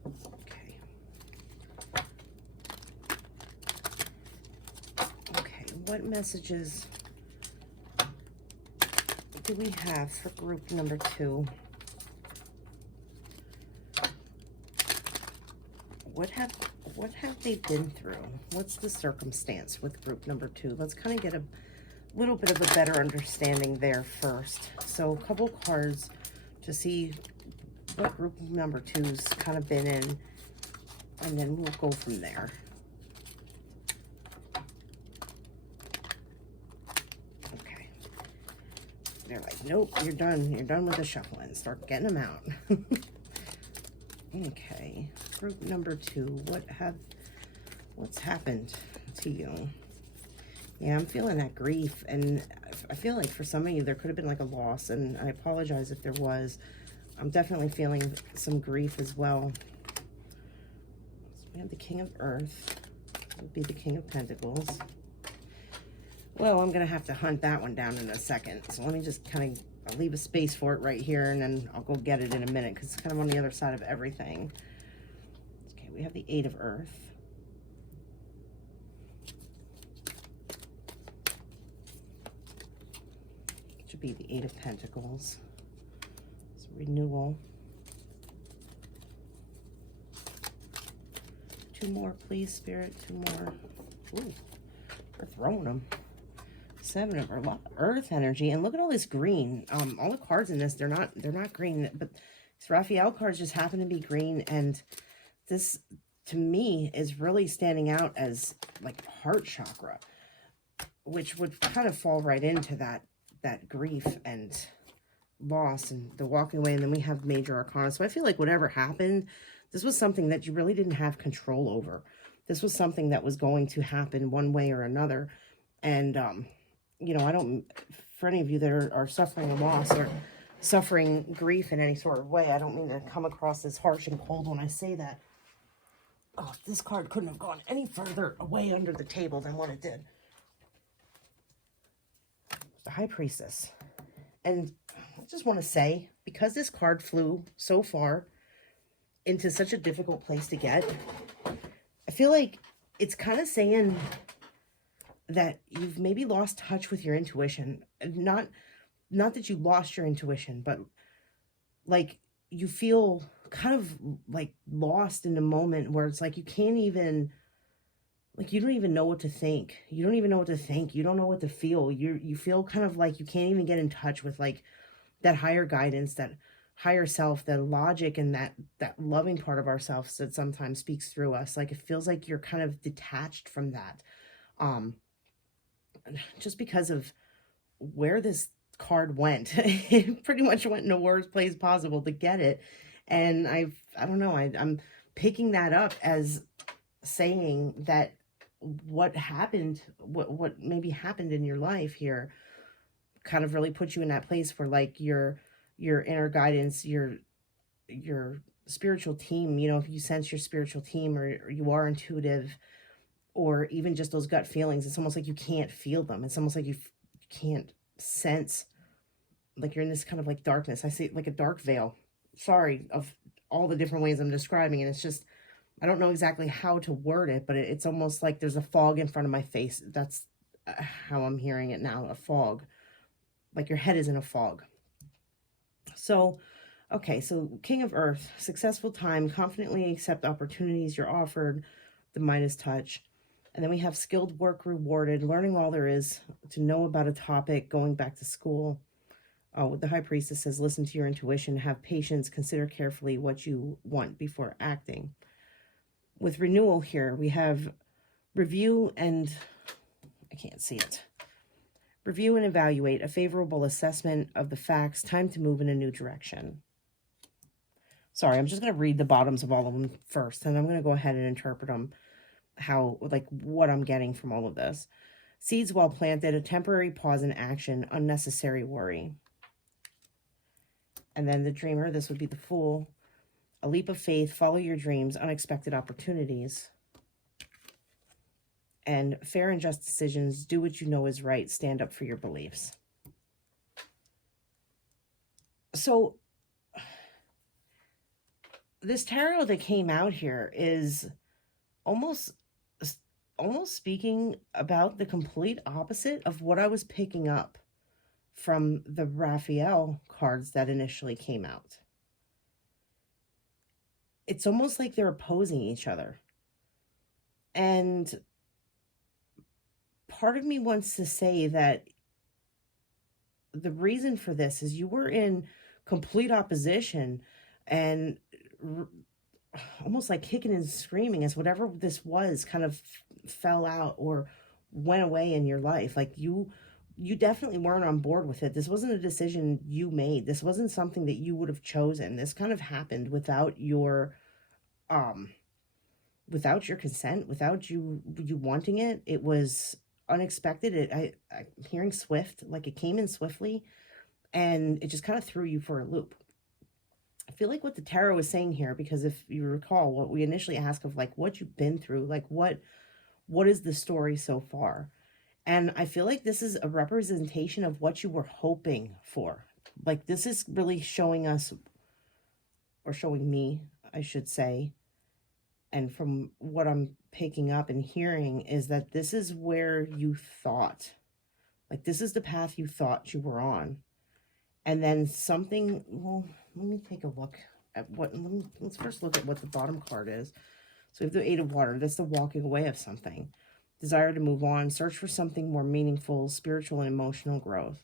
Okay. Okay, what messages do we have for group number 2? What have they been through? What's the circumstance with group number 2? Let's kind of get a little bit of a better understanding there first. So a couple cards to see what group number 2's kind of been in, and then we'll go from there. Okay. They're like, nope, you're done. You're done with the shuffling. Start getting them out. Okay. Group number 2, what's happened to you? Yeah, I'm feeling that grief, and I feel like for some of you there could have been like a loss, and I apologize if there was. I'm definitely feeling some grief as well. So we have the King of Earth, would be the King of Pentacles. Well, I'm gonna have to hunt that one down in a second, so let me just kind of, I'll leave a space for it right here, and then I'll go get it in a minute because it's kind of on the other side of everything. We have the 8 of Earth. It should be the 8 of Pentacles. It's renewal. 2 more, please, Spirit. 2 more. Ooh, we're throwing them. 7 of Earth. A lot of Earth energy, and look at all this green. All the cards in this, they're not green, but these Raphael cards just happen to be green, and this, to me, is really standing out as like heart chakra, which would kind of fall right into that grief and loss and the walking away. And then we have major arcana. So I feel like whatever happened, this was something that you really didn't have control over. This was something that was going to happen one way or another. And, you know, I don't, for any of you that are suffering a loss or suffering grief in any sort of way, I don't mean to come across as harsh and cold when I say that. Oh, this card couldn't have gone any further away under the table than what it did. The High Priestess. And I just want to say, because this card flew so far into such a difficult place to get, I feel like it's kind of saying that you've maybe lost touch with your intuition. Not that you lost your intuition, but like you feel kind of like lost in a moment where it's like you can't even, like you don't even know what to think. You don't even know what to think. You don't know what to feel. You feel kind of like you can't even get in touch with like that higher guidance, that higher self, that logic, and that loving part of ourselves that sometimes speaks through us. Like it feels like you're kind of detached from that. Just because of where this card went. It pretty much went in the worst place possible to get it. And I don't know, I'm picking that up as saying that what happened, what maybe happened in your life here kind of really put you in that place where like your inner guidance, your spiritual team, you know, if you sense your spiritual team or you are intuitive, or even just those gut feelings, it's almost like you can't feel them. It's almost like you can't sense, like you're in this kind of like darkness. I see like a dark veil. Sorry, of all the different ways I'm describing it. It's just, I don't know exactly how to word it, but it's almost like there's a fog in front of my face. That's how I'm hearing it now, a fog. Like your head is in a fog. So, okay, so King of Earth, successful time, confidently accept opportunities you're offered, the Midas touch. And then we have skilled work rewarded, learning all there is to know about a topic, going back to school. With the High Priestess says, listen to your intuition, have patience, consider carefully what you want before acting. With renewal here, we have review and, I can't see it. Review and evaluate, a favorable assessment of the facts, time to move in a new direction. Sorry, I'm just going to read the bottoms of all of them first, and I'm going to go ahead and interpret them, how, like, what I'm getting from all of this. Seeds well planted, a temporary pause in action, unnecessary worry. And then the Dreamer, this would be the Fool. A leap of faith, follow your dreams, unexpected opportunities. and fair and just decisions. Do what you know is right. Stand up for your beliefs. So this tarot that came out here is almost speaking about the complete opposite of what I was picking up from the Raphael cards that initially came out. It's almost like they're opposing each other. And part of me wants to say that the reason for this is you were in complete opposition and almost like kicking and screaming as whatever this was kind of fell out or went away in your life. Like you definitely weren't on board with it. This wasn't a decision you made. This wasn't something that you would have chosen. This kind of happened without your consent, without you wanting it. It was unexpected. I'm hearing swift, like it came in swiftly, and it just kind of threw you for a loop. I feel like what the tarot is saying here, because if you recall what we initially asked of like what you've been through, like what is the story so far? And I feel like this is a representation of what you were hoping for. Like this is really showing us, or showing me, I should say, and from what I'm picking up and hearing is that this is where you thought, like this is the path you thought you were on. And then something, well, let me take a look at let's first look at what the bottom card is. So we have the Eight of Water. That's the walking away of something. Desire to move on, search for something more meaningful, spiritual and emotional growth.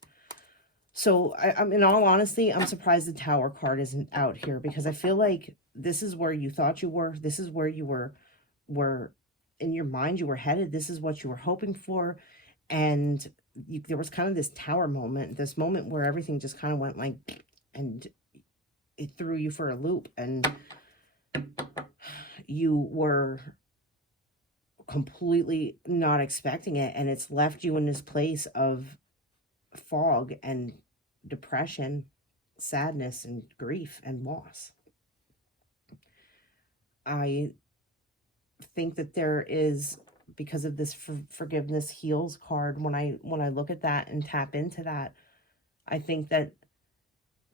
So I'm in all honesty, I'm surprised the Tower card isn't out here, because I feel like this is where you thought you were. This is where you were in your mind, you were headed. This is what you were hoping for. And there was kind of this Tower moment, this moment where everything just kind of went like, and it threw you for a loop, and you were completely not expecting it, and it's left you in this place of fog and depression, sadness and grief and loss. I think that there is, because of this forgiveness heals card, when I look at that and tap into that, I think that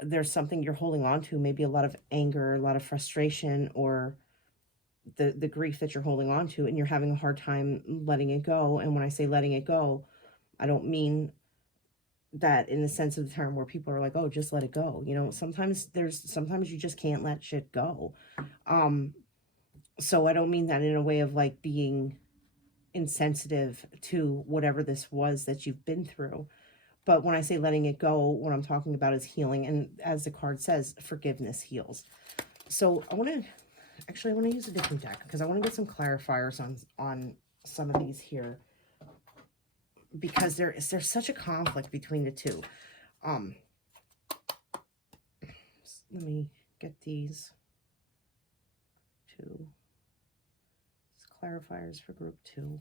there's something you're holding on to, maybe a lot of anger, a lot of frustration, or the grief that you're holding on to, and you're having a hard time letting it go. And when I say letting it go, I don't mean that in the sense of the term where people are like, oh, just let it go. You know, sometimes you just can't let shit go. So I don't mean that in a way of like being insensitive to whatever this was that you've been through. But when I say letting it go, what I'm talking about is healing. And as the card says, forgiveness heals. So I want to use a different deck, because I want to get some clarifiers on some of these here, because there's such a conflict between the two. Let me get these two clarifiers for group 2.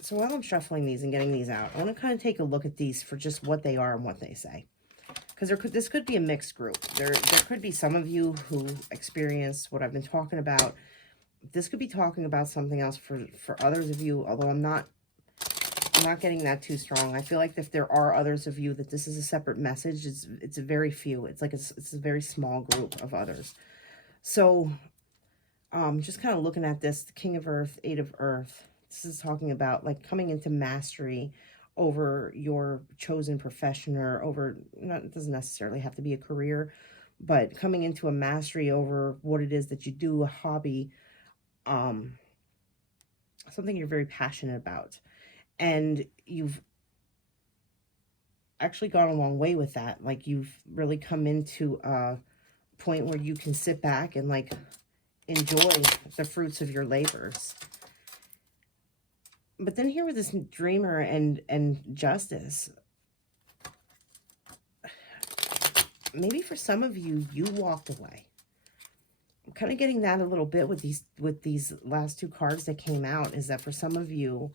So while I'm shuffling these and getting these out, I want to kind of take a look at these for just what they are and what they say. Because this could be a mixed group. There could be some of you who experience what I've been talking about. This could be talking about something else for others of you, although I'm not getting that too strong. I feel like if there are others of you that this is a separate message, it's a very few. It's like it's a very small group of others. So just kind of looking at this, the King of Earth, Eight of Earth. This is talking about like coming into mastery over your chosen profession, or over, it doesn't necessarily have to be a career, but coming into a mastery over what it is that you do, a hobby, something you're very passionate about. And you've actually gone a long way with that. Like you've really come into a point where you can sit back and like enjoy the fruits of your labors. But then here with this Dreamer and Justice, maybe for some of you, you walked away. I'm kind of getting that a little bit with these last two cards that came out, is that for some of you,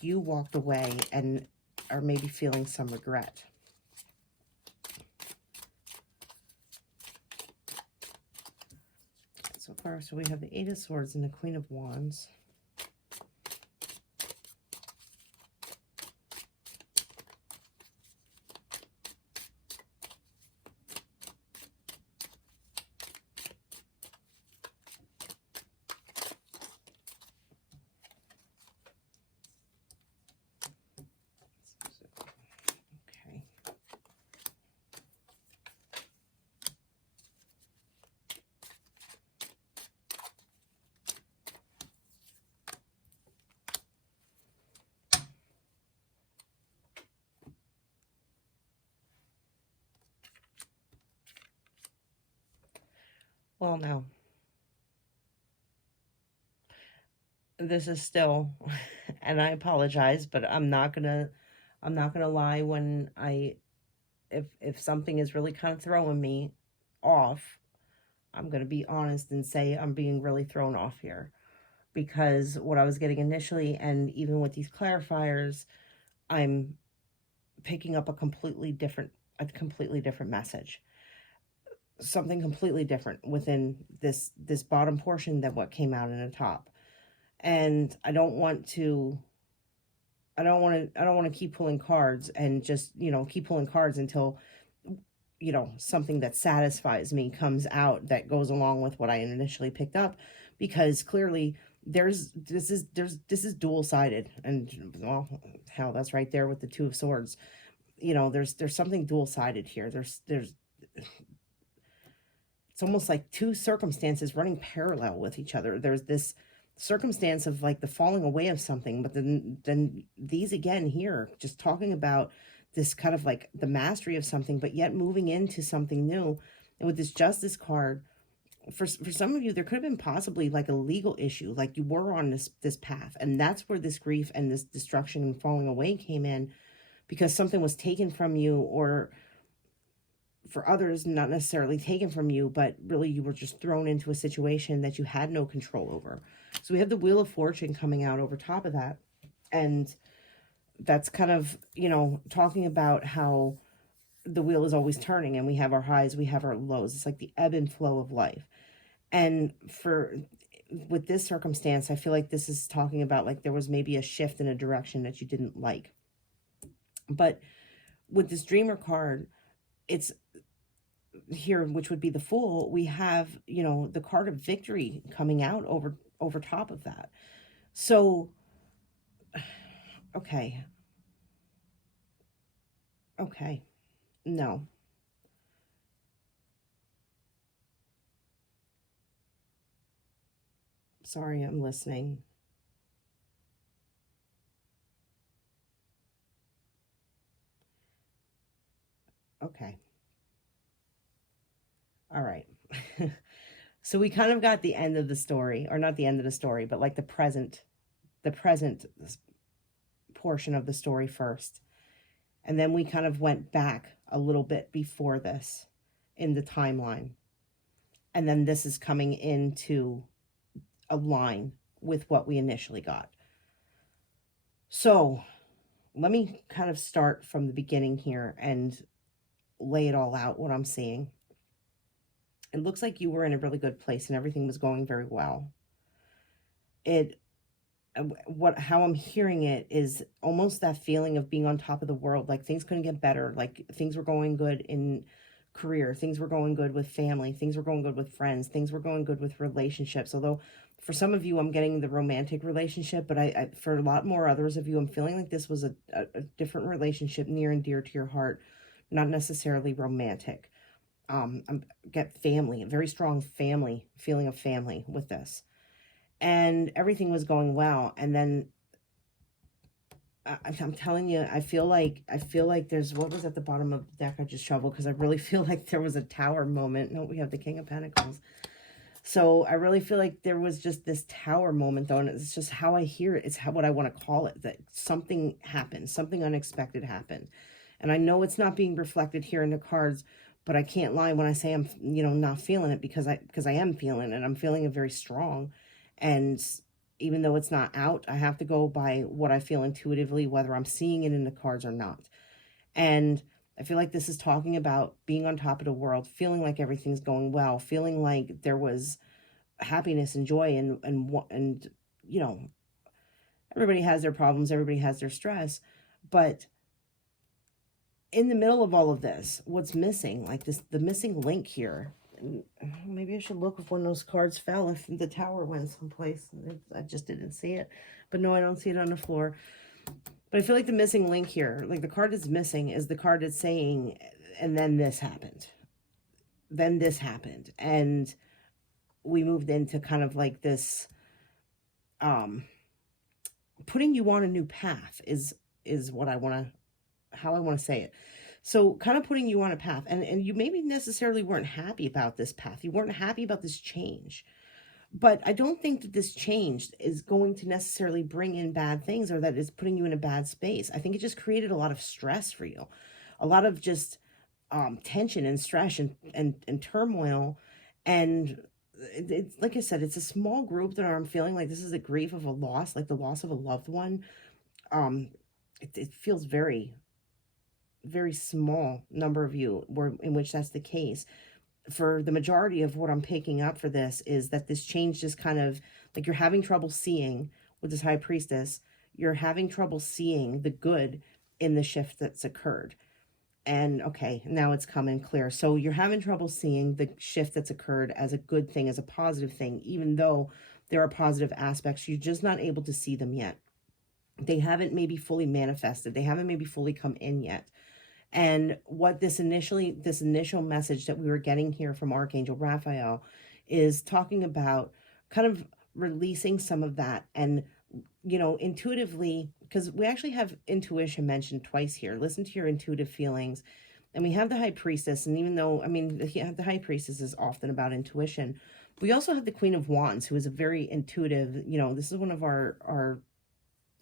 you walked away and are maybe feeling some regret. So So far, so we have the Eight of Swords and the Queen of Wands. Okay. Well, now, this is still, and I apologize, but I'm not gonna lie when if something is really kind of throwing me off, I'm gonna be honest and say I'm being really thrown off here. Because what I was getting initially, and even with these clarifiers, I'm picking up a completely different message. Something completely different within this bottom portion than what came out in the top. And I don't want to keep pulling cards and just, keep pulling cards until, something that satisfies me comes out that goes along with what I initially picked up, because clearly this is dual-sided. And well, hell, that's right there with the Two of Swords. There's something dual-sided here. There's it's almost like two circumstances running parallel with each other. There's this circumstance of like the falling away of something, but then these again here, just talking about this kind of like the mastery of something, but yet moving into something new. And with this Justice card, for some of you, there could have been possibly like a legal issue, like you were on this path, and that's where this grief and this destruction and falling away came in, because something was taken from you, or for others, not necessarily taken from you, but really you were just thrown into a situation that you had no control over. So we have the Wheel of Fortune coming out over top of that. And that's kind of, talking about how the wheel is always turning, and we have our highs, we have our lows. It's like the ebb and flow of life. And with this circumstance, I feel like this is talking about like there was maybe a shift in a direction that you didn't like. But with this Dreamer card, it's here, which would be the Fool, we have, the card of victory coming out over top of that. So, okay. No. Sorry, I'm listening. Okay. All right. So we kind of got the end of the story, or not the end of the story, but like the present portion of the story first. And then we kind of went back a little bit before this in the timeline. And then this is coming into a line with what we initially got. So let me kind of start from the beginning here and lay it all out, what I'm seeing. It looks like you were in a really good place and everything was going very well. How I'm hearing it is almost that feeling of being on top of the world, like things couldn't get better, like things were going good in career, things were going good with family, things were going good with friends, things were going good with relationships. Although for some of you, I'm getting the romantic relationship, but I for a lot more others of you, I'm feeling like this was a different relationship near and dear to your heart, not necessarily romantic. I get family, a very strong family, feeling of family with this. And everything was going well. And then I'm telling you, I feel like there's, what was at the bottom of the deck I just shuffled, because I really feel like there was a tower moment. No, we have the King of Pentacles. So I really feel like there was just this tower moment, though, and it's just how I hear it. It's what I want to call it, that something happened, something unexpected happened. And I know it's not being reflected here in the cards, but I can't lie when I say I'm, not feeling it, because I am feeling it. I'm feeling it very strong. And even though it's not out, I have to go by what I feel intuitively, whether I'm seeing it in the cards or not. And I feel like this is talking about being on top of the world, feeling like everything's going well, feeling like there was happiness and joy, and you know, everybody has their problems, everybody has their stress, but in the middle of all of this, what's missing, like this, the missing link here, and maybe I should look if one of those cards fell, if the tower went someplace. I just didn't see it, but no, I don't see it on the floor. But I feel like the missing link here, like the card that's missing is the card that's saying, and then this happened. Then this happened. And we moved into kind of like this, putting you on a new path is what I want to, how I want to say it. So kind of putting you on a path, and you maybe necessarily weren't happy about this path. You weren't happy about this change. But I don't think that this change is going to necessarily bring in bad things, or that it's putting you in a bad space. I think it just created a lot of stress for you, a lot of just tension and stress and turmoil. And it's like I said, it's a small group that I'm feeling like this is a grief of a loss, like the loss of a loved one. It feels very, very small number of you in which that's the case. For the majority of what I'm picking up for this is that this change just kind of like you're having trouble seeing with this high priestess. You're having trouble seeing the good in the shift that's occurred. And okay, now it's coming clear. So you're having trouble seeing the shift that's occurred as a good thing, as a positive thing, even though there are positive aspects. You're just not able to see them yet. They haven't maybe fully manifested. They haven't maybe fully come in yet. And what this initial message that we were getting here from Archangel Raphael is talking about kind of releasing some of that. And, you know, intuitively, because we actually have intuition mentioned twice here. Listen to your intuitive feelings. And we have the high priestess. And even though, I mean, the high priestess is often about intuition, we also have the Queen of Wands, who is a very intuitive, you know, this is one of our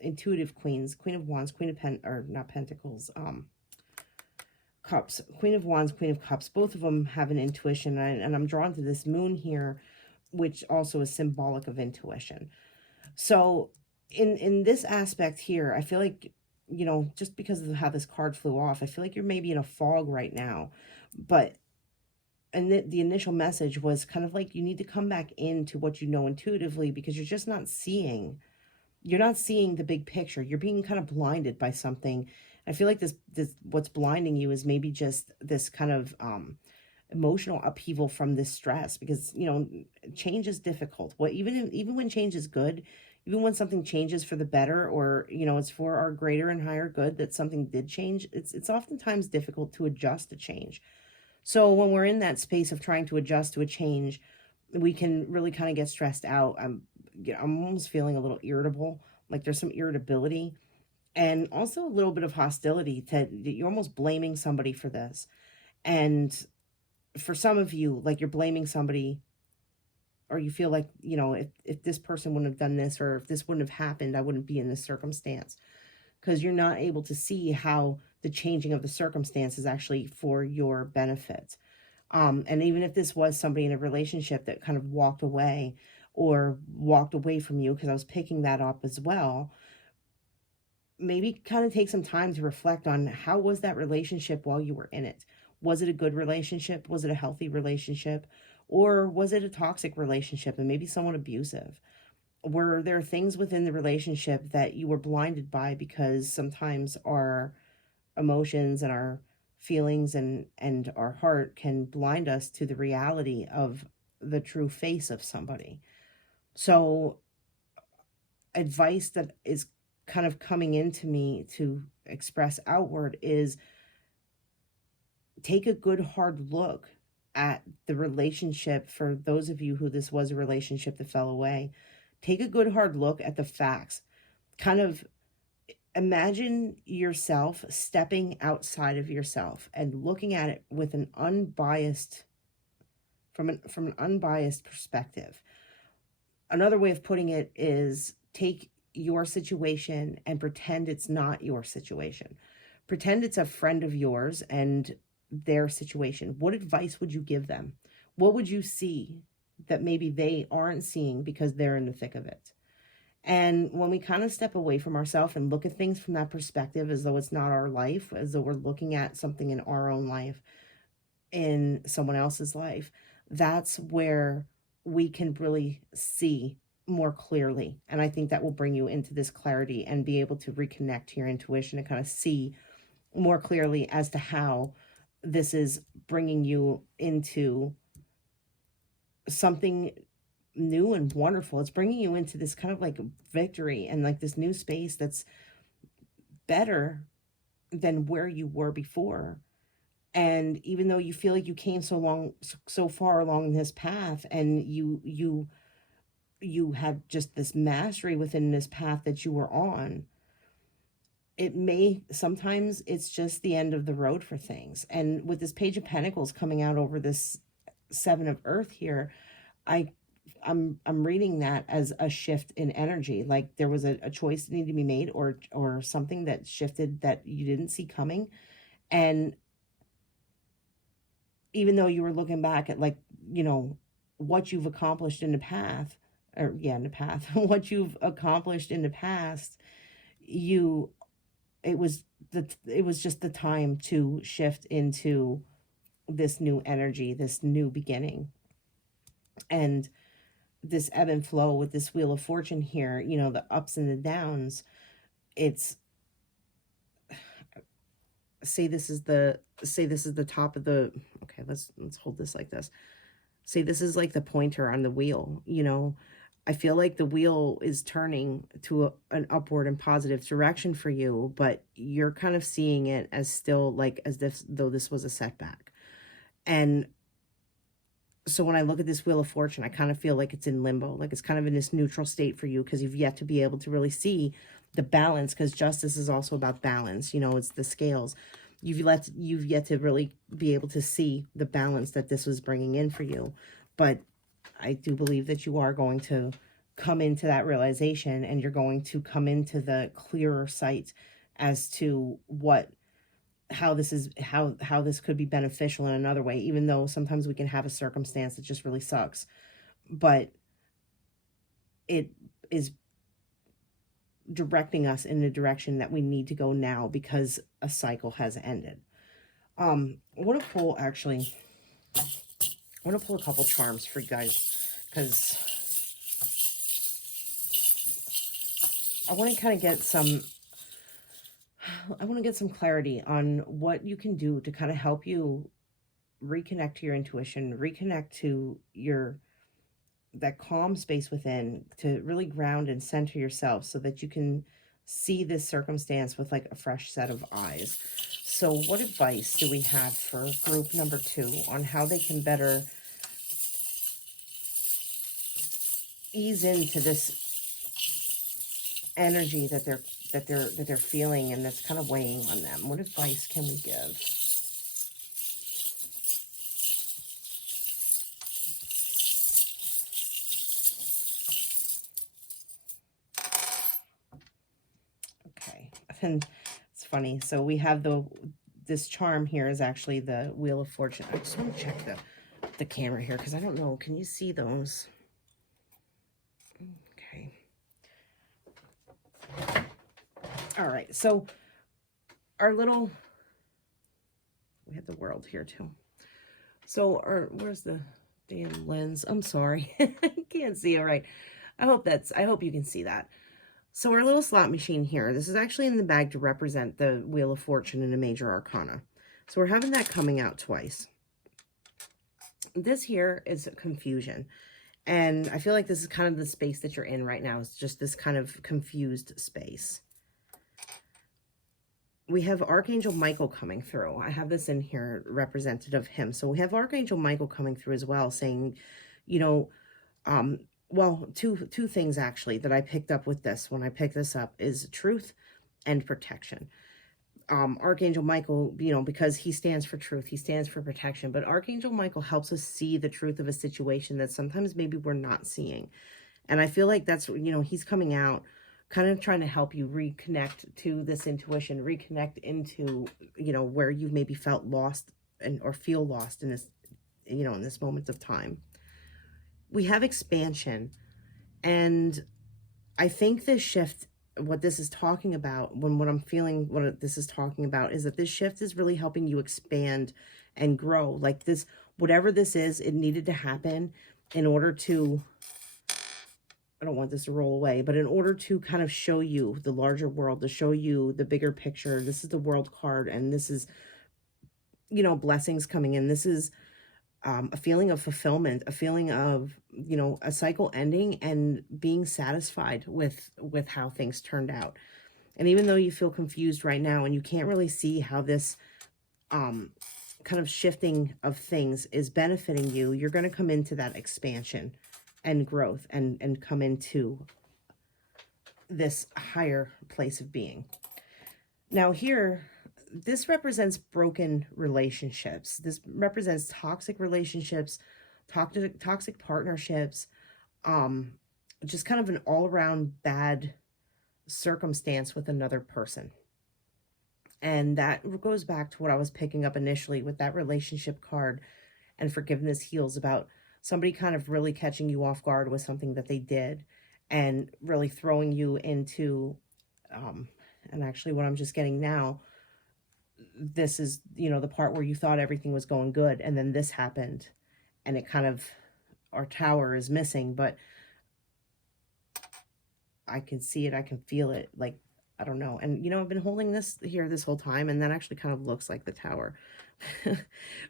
intuitive queens, Queen of Wands, Queen of Pentacles, Cups, Queen of Wands, Queen of Cups. Both of them have an intuition, and I'm drawn to this moon here, which also is symbolic of intuition. So in this aspect here, I feel like, you know, just because of how this card flew off, I feel like you're maybe in a fog right now. But and the initial message was kind of like you need to come back into what you know intuitively, because you're just not seeing, you're not seeing the big picture. You're being kind of blinded by something. I feel like this what's blinding you is maybe just this kind of emotional upheaval from this stress, because, you know, change is difficult. What even when change is good, even when something changes for the better, or, you know, it's for our greater and higher good that something did change, it's oftentimes difficult to adjust to change. So when we're in that space of trying to adjust to a change, we can really kind of get stressed out. I'm almost feeling a little irritable, like there's some irritability. And also a little bit of hostility, that you're almost blaming somebody for this. And for some of you, like you're blaming somebody, or you feel like, you know, if this person wouldn't have done this, or if this wouldn't have happened, I wouldn't be in this circumstance. Because you're not able to see how the changing of the circumstance is actually for your benefit. And even if this was somebody in a relationship that kind of walked away from you, because I was picking that up as well, maybe kind of take some time to reflect on how was that relationship while you were in it. Was it a good relationship? Was it a healthy relationship? Or was it a toxic relationship and maybe somewhat abusive? Were there things within the relationship that you were blinded by, because sometimes our emotions and our feelings and our heart can blind us to the reality of the true face of somebody. So advice that is kind of coming into me to express outward is take a good hard look at the relationship. For those of you who this was a relationship that fell away, take a good hard look at the facts. Kind of imagine yourself stepping outside of yourself and looking at it with an unbiased, from an unbiased perspective. Another way of putting it is take your situation and pretend it's not your situation. Pretend it's a friend of yours and their situation. What advice would you give them? What would you see that maybe they aren't seeing because they're in the thick of it? And when we kind of step away from ourselves and look at things from that perspective, as though it's not our life, as though we're looking at something in our own life, in someone else's life, that's where we can really see more clearly. And I think that will bring you into this clarity and be able to reconnect to your intuition and kind of see more clearly as to how this is bringing you into something new and wonderful. It's bringing you into this kind of like victory and like this new space that's better than where you were before. And even though you feel like you came so far along this path, and you had just this mastery within this path that you were on, sometimes it's just the end of the road for things. And with this Page of Pentacles coming out over this Seven of Earth here, I'm reading that as a shift in energy. Like there was a choice that needed to be made, or something that shifted that you didn't see coming. And even though you were looking back at, like, what you've accomplished in the path, what you've accomplished in the past, it was just the time to shift into this new energy, this new beginning. And this ebb and flow with this Wheel of Fortune here, the ups and the downs, say this is the top of the, okay, let's hold this like this. Say this is like the pointer on the wheel. I feel like the wheel is turning to an upward and positive direction for you, but you're kind of seeing it as still like though this was a setback. And so when I look at this Wheel of Fortune, I kind of feel like it's in limbo, like it's kind of in this neutral state for you, because you've yet to be able to really see the balance, because justice is also about balance. It's the scales. You've yet to really be able to see the balance that this was bringing in for you. But I do believe that you are going to come into that realization, and you're going to come into the clearer sight as to how this could be beneficial in another way, even though sometimes we can have a circumstance that just really sucks. But it is directing us in the direction that we need to go now, because a cycle has ended. I want to pull a couple charms for you guys, because I want to kind of get some clarity on what you can do to kind of help you reconnect to your intuition, reconnect to that calm space within, to really ground and center yourself so that you can see this circumstance with like a fresh set of eyes. So what advice do we have for group number 2 on how they can better ease into this energy that they're feeling and that's kind of weighing on them? What advice can we give? And it's funny. So we have this charm here is actually the Wheel of Fortune. I just want to check the camera here, because I don't know. Can you see those? Okay. All right. So we have the World here too. So where's the damn lens? I'm sorry. I can't see it right. I hope you can see that. So our little slot machine here, this is actually in the bag to represent the Wheel of Fortune and a major arcana. So we're having that coming out twice. This here is confusion. And I feel like this is kind of the space that you're in right now. It's just this kind of confused space. We have Archangel Michael coming through. I have this in here representative of him. So we have Archangel Michael coming through as well, saying, well, two things actually that I picked up with this when I picked this up is truth and protection. Archangel Michael, because he stands for truth, he stands for protection, but Archangel Michael helps us see the truth of a situation that sometimes maybe we're not seeing. And I feel like that's, he's coming out kind of trying to help you reconnect to this intuition, reconnect into, where you maybe felt lost or feel lost in this, in this moment of time. We have expansion, and I think this shift, what this is talking about, what I'm feeling, what this is talking about is that this shift is really helping you expand and grow. Like this, whatever this is, it needed to happen, in order to, I don't want this to roll away, but in order to kind of show you the larger world, to show you the bigger picture, this is the world card, and this is, you know, blessings coming in. This is a feeling of fulfillment, a feeling of, you know, a cycle ending and being satisfied with how things turned out. And even though you feel confused right now and you can't really see how this kind of shifting of things is benefiting you, you're going to come into that expansion and growth and come into this higher place of being. Now here, this represents broken relationships. This represents toxic relationships, toxic partnerships, just kind of an all-around bad circumstance with another person. And that goes back to what I was picking up initially with that relationship card and forgiveness heals, about somebody kind of really catching you off guard with something that they did and really throwing you into, and actually what I'm just getting now, this is, you know, the part where you thought everything was going good and then this happened and it kind of, our tower is missing, but I can see it, I can feel it, like, I don't know. And, you know, I've been holding this here this whole time, and that actually kind of looks like the tower.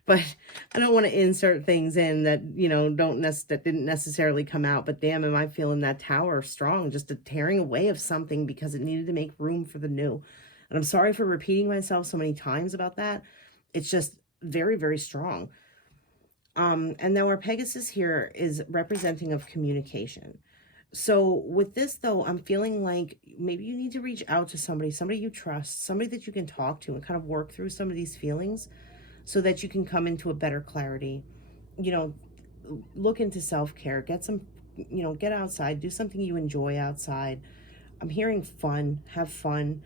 But I don't want to insert things in that, you know, that didn't necessarily come out. But damn, am I feeling that tower strong, just a tearing away of something because it needed to make room for the new. And I'm sorry for repeating myself so many times about that. It's just very, very strong. And now our Pegasus here is representing of communication. So with this, though, I'm feeling like maybe you need to reach out to somebody you trust, somebody that you can talk to and kind of work through some of these feelings so that you can come into a better clarity. You know, look into self-care, get some, you know, get outside, do something you enjoy outside. I'm hearing fun, have fun,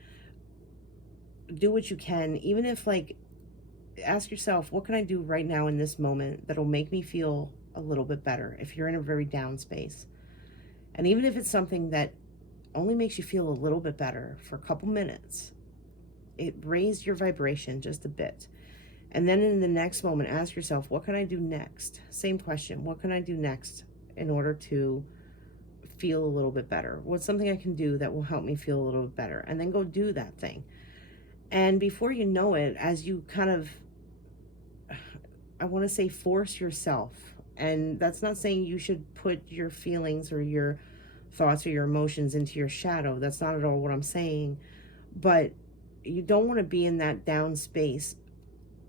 do what you can, even if, like, ask yourself, what can I do right now in this moment that'll make me feel a little bit better if you're in a very down space. And even if it's something that only makes you feel a little bit better for a couple minutes, it raised your vibration just a bit. And then in the next moment, ask yourself, what can I do next? Same question, what can I do next in order to feel a little bit better? What's something I can do that will help me feel a little bit better? And then go do that thing. And before you know it, as you kind of, I want to say, force yourself. And that's not saying you should put your feelings or your thoughts or your emotions into your shadow. That's not at all what I'm saying. But you don't want to be in that down space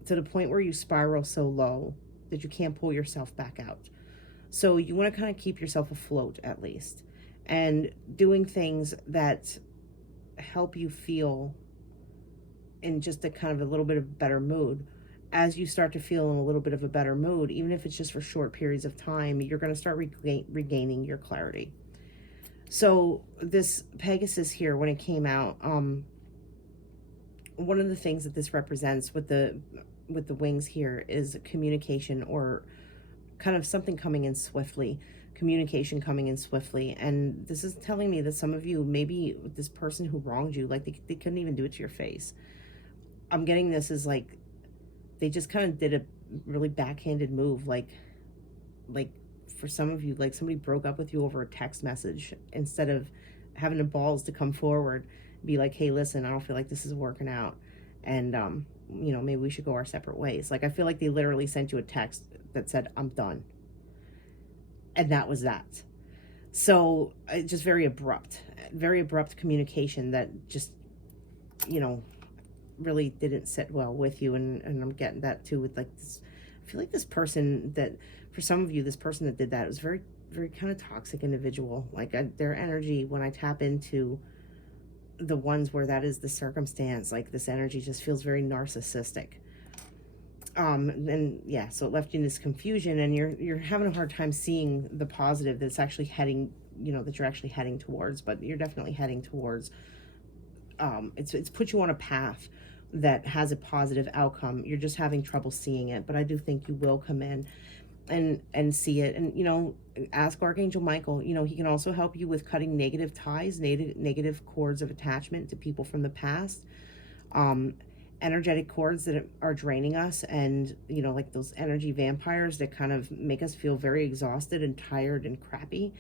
to the point where you spiral so low that you can't pull yourself back out. So you want to kind of keep yourself afloat at least. And doing things that help you feel in just a kind of a little bit of better mood. As you start to feel in a little bit of a better mood, even if it's just for short periods of time, you're going to start regaining your clarity. So this Pegasus here, when it came out, one of the things that this represents with the wings here is communication, or kind of something coming in swiftly, communication coming in swiftly. And this is telling me that some of you, maybe this person who wronged you, like they couldn't even do it to your face. I'm getting this as like, they just kind of did a really backhanded move, like for some of you, like somebody broke up with you over a text message instead of having the balls to come forward, be like, hey, listen, I don't feel like this is working out, and you know, maybe we should go our separate ways. Like, I feel like they literally sent you a text that said, I'm done, and that was that. So it's just very abrupt communication that just, you know, really didn't sit well with you. And I'm getting that too with like this, I feel like this person that, for some of you, this person that did that was very, very kind of toxic individual. Like their energy, when I tap into the ones where that is the circumstance, like this energy just feels very narcissistic. And yeah, so it left you in this confusion, and you're having a hard time seeing the positive that's actually heading, you know, that you're actually heading towards. But you're definitely heading towards, it's put you on a path that has a positive outcome. You're just having trouble seeing it, but I do think you will come in and see it. And, you know, ask Archangel Michael. You know, he can also help you with cutting negative ties, negative cords of attachment to people from the past. And energetic cords that are draining us, and, you know, like those energy vampires that kind of make us feel very exhausted and tired and crappy.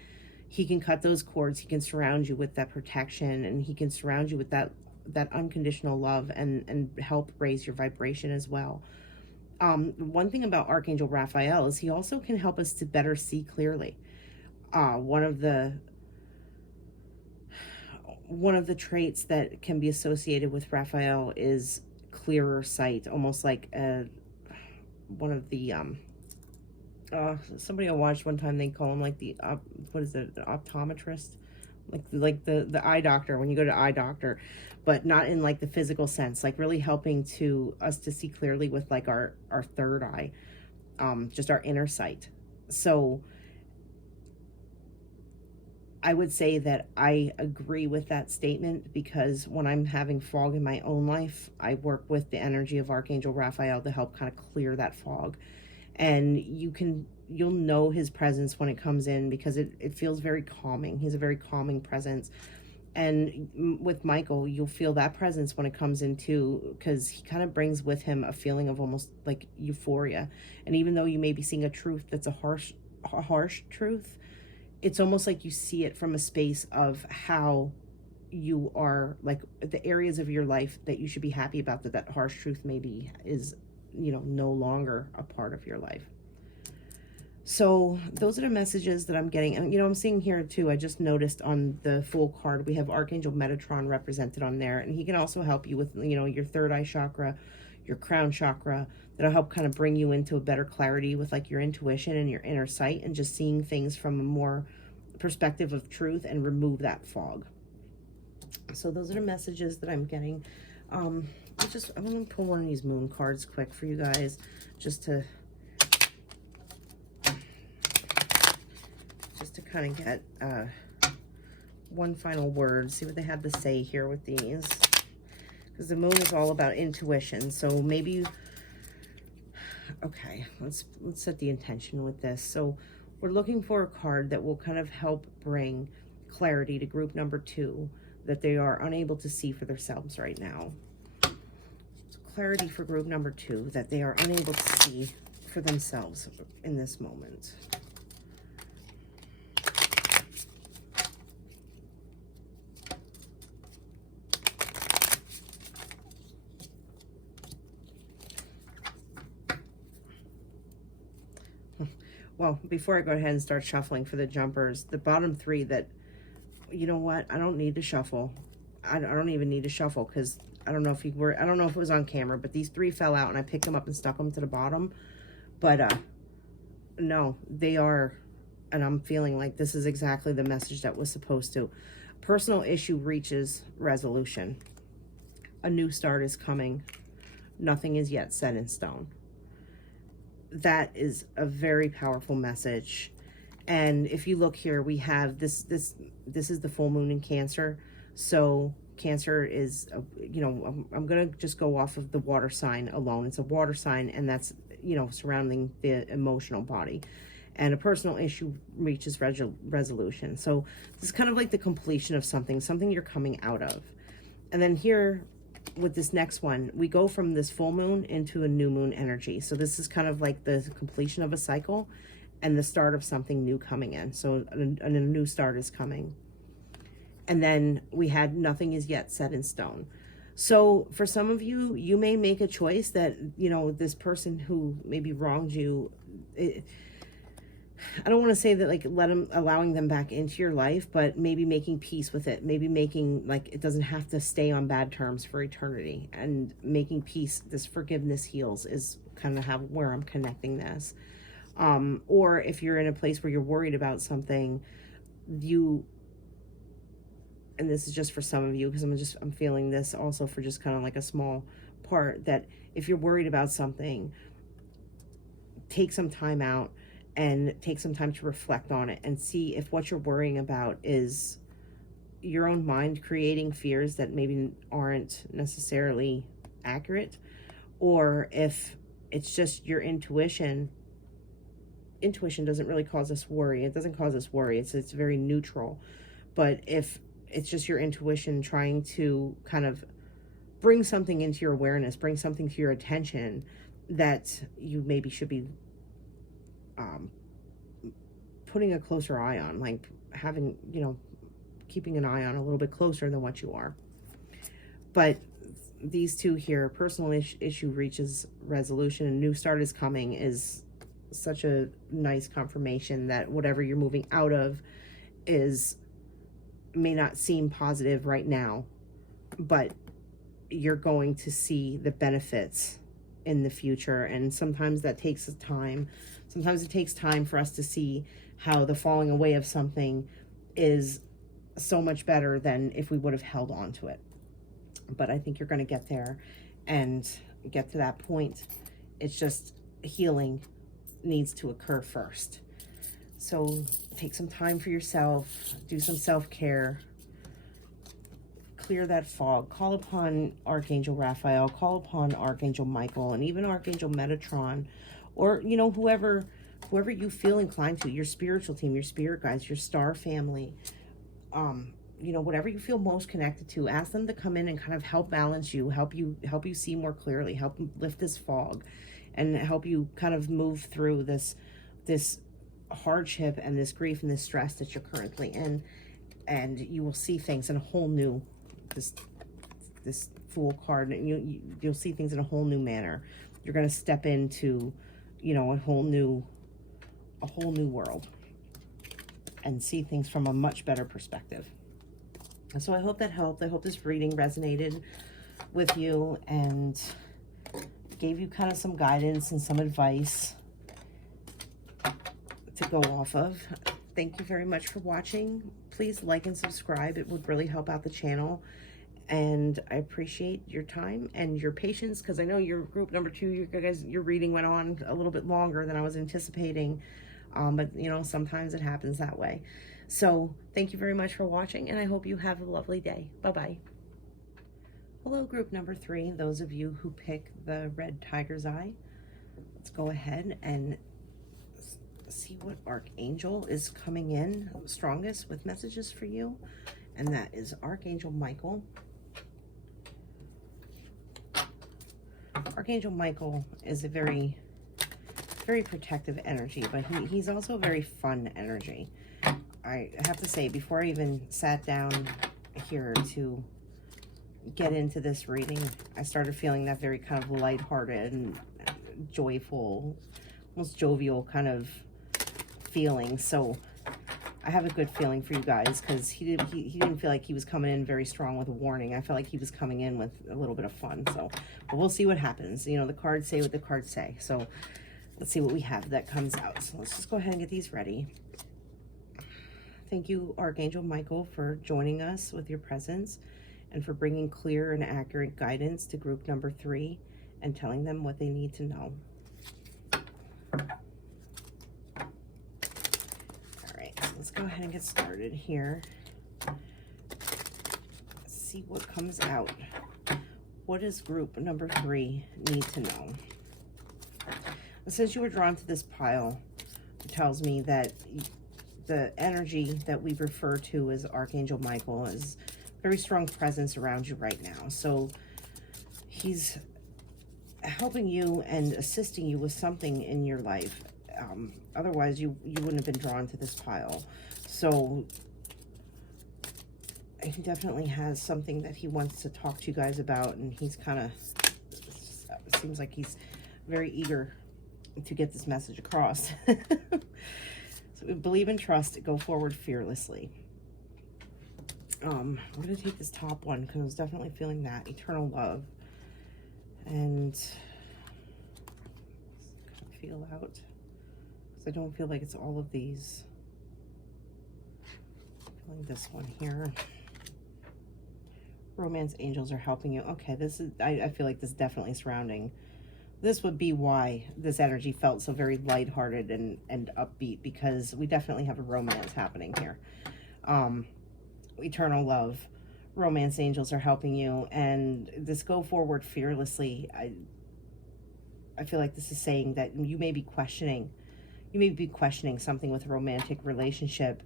He can cut those cords. He can surround you with that protection, and he can surround you with that unconditional love, and help raise your vibration as well. One thing about Archangel Raphael is he also can help us to better see clearly. One of the traits that can be associated with Raphael is clearer sight, almost like one of the somebody I watched one time, they call him like the what is it, the optometrist, like the eye doctor, when you go to eye doctor, but not in like the physical sense, like really helping us to see clearly with like our third eye, just our inner sight. So I would say that I agree with that statement, because when I'm having fog in my own life, I work with the energy of Archangel Raphael to help kind of clear that fog. And you'll know his presence when it comes in, because it feels very calming. He's a very calming presence. And with Michael, you'll feel that presence when it comes in too, because he kind of brings with him a feeling of almost like euphoria. And even though you may be seeing a truth that's a harsh truth, it's almost like you see it from a space of how you are, like the areas of your life that you should be happy about, that harsh truth maybe is, you know, no longer a part of your life. So those are the messages that I'm getting. And, you know, I'm seeing here too, I just noticed on the Fool card, we have Archangel Metatron represented on there. And he can also help you with, you know, your third eye chakra, your crown chakra. That'll help kind of bring you into a better clarity with like your intuition and your inner sight, and just seeing things from a more perspective of truth, and remove that fog. So those are the messages that I'm getting. I'm going to pull one of these moon cards quick for you guys, just to kind of get one final word, see what they have to say here with these, because the moon is all about intuition. So maybe, okay, let's set the intention with this. So we're looking for a card that will kind of help bring clarity to group number 2 that they are unable to see for themselves right now. So clarity for group number 2 that they are unable to see for themselves in this moment. Well, before I go ahead and start shuffling for the jumpers, the bottom 3 that, you know what, I don't need to shuffle. I don't even need to shuffle, because I don't know if it was on camera, but these 3 fell out and I picked them up and stuck them to the bottom. But no, they are, and I'm feeling like this is exactly the message that was supposed to. Personal issue reaches resolution. A new start is coming. Nothing is yet set in stone. That is a very powerful message. And if you look here, we have this is the full moon in Cancer. So Cancer is, you know, I'm going to just go off of the water sign alone. It's a water sign, and that's, you know, surrounding the emotional body. And a personal issue reaches resolution. So this is kind of like the completion of something you're coming out of. And then here, with this next one, we go from this full moon into a new moon energy. So this is kind of like the completion of a cycle and the start of something new coming in. So a new start is coming. And then we had nothing is yet set in stone. So for some of you, you may make a choice that, you know, this person who maybe wronged you, I don't want to say that like allowing them back into your life, but maybe making peace with it. Maybe making like it doesn't have to stay on bad terms for eternity, and making peace. This forgiveness heals is kind of where I'm connecting this. Or if you're in a place where you're worried about something, and this is just for some of you, because I'm feeling this also for just kind of like a small part, that if you're worried about something, take some time out and take some time to reflect on it and see if what you're worrying about is your own mind creating fears that maybe aren't necessarily accurate, or if it's just your intuition. Intuition doesn't really cause us worry. It doesn't cause us worry. It's very neutral. But if it's just your intuition trying to kind of bring something into your awareness, bring something to your attention that you maybe should be putting a closer eye on, like having, you know, keeping an eye on a little bit closer than what you are. But these two here, personal issue reaches resolution, a new start is coming, is such a nice confirmation that whatever you're moving out of may not seem positive right now, but you're going to see the benefits in the future. And sometimes that takes time. Sometimes it takes time for us to see how the falling away of something is so much better than if we would have held on to it. But I think you're going to get there and get to that point. It's just healing needs to occur first. So take some time for yourself, do some self-care, clear that fog, call upon Archangel Raphael, call upon Archangel Michael, and even Archangel Metatron, or, you know, whoever you feel inclined to, your spiritual team, your spirit guides, your star family, you know, whatever you feel most connected to, ask them to come in and kind of help balance you, help you see more clearly, help lift this fog, and help you kind of move through this hardship and this grief and this stress that you're currently in. And you will see things in a whole new, this Fool card, and you'll see things in a whole new manner. You're going to step into, you know, a whole new world and see things from a much better perspective. And so I hope that helped. I hope this reading resonated with you and gave you kind of some guidance and some advice to go off of. Thank you very much for watching. Please like and subscribe. It would really help out the channel. And I appreciate your time and your patience, because I know your group number 2, you guys, your reading went on a little bit longer than I was anticipating. But, you know, sometimes it happens that way. So thank you very much for watching, and I hope you have a lovely day. Bye-bye. Hello, group number 3, those of you who pick the red tiger's eye. Let's go ahead and see what Archangel is coming in strongest with messages for you. And that is Archangel Michael. Archangel Michael is a very, very protective energy, but he's also a very fun energy. I have to say, before I even sat down here to get into this reading, I started feeling that very kind of lighthearted and joyful, almost jovial kind of feeling. So I have a good feeling for you guys, because he didn't feel like he was coming in very strong with a warning. I felt like he was coming in with a little bit of fun. So, but we'll see what happens. You know, the cards say what the cards say. So let's see what we have that comes out. So let's just go ahead and get these ready. Thank you, Archangel Michael, for joining us with your presence and for bringing clear and accurate guidance to group number 3 and telling them what they need to know. Let's go ahead and get started here. Let's see what comes out. What does group number 3 need to know? Since you were drawn to this pile, it tells me that the energy that we refer to as Archangel Michael is very strong presence around you right now. So he's helping you and assisting you with something in your life. Otherwise you wouldn't have been drawn to this pile. So he definitely has something that he wants to talk to you guys about, and he's kind of, seems like he's very eager to get this message across. So believe and trust, go forward fearlessly. I'm going to take this top one because I was definitely feeling that eternal love, and feel out. I don't feel like it's all of these. I'm feeling this one here. Romance angels are helping you. Okay, this is, I feel like this is definitely surrounding. This would be why this energy felt so very lighthearted and upbeat, because we definitely have a romance happening here. Eternal love. Romance angels are helping you, and this go forward fearlessly. I feel like this is saying that you may be questioning something with a romantic relationship,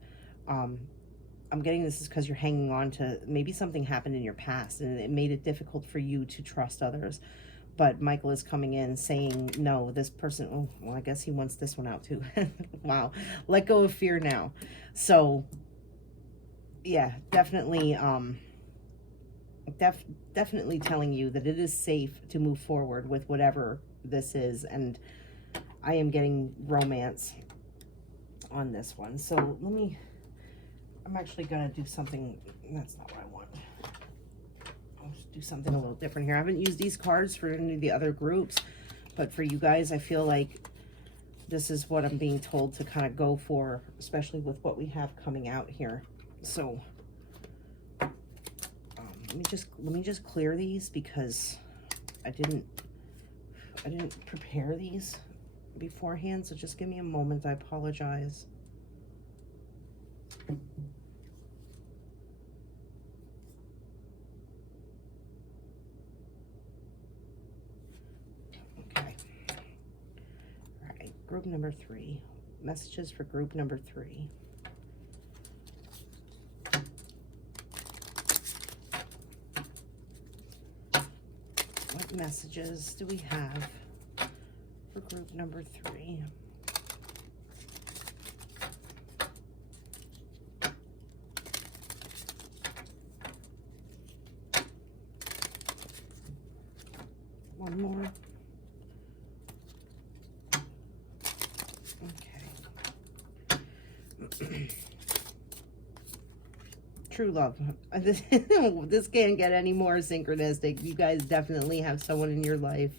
I'm getting this is because you're hanging on to, maybe something happened in your past and it made it difficult for you to trust others. But Michael is coming in saying, no, this person, oh, well, I guess he wants this one out too. Wow. Let go of fear now. So, yeah, definitely, definitely telling you that it is safe to move forward with whatever this is. And I am getting romance on this one. So I'm actually going to do something, that's not what I want. I'll do something a little different here. I haven't used these cards for any of the other groups, but for you guys, I feel like this is what I'm being told to kind of go for, especially with what we have coming out here. So let me just clear these because I didn't prepare these beforehand. So just give me a moment. I apologize. Group number 3. Messages for group number 3. What messages do we have for group number 3? One more. True love. This can't get any more synchronistic. You guys definitely have someone in your life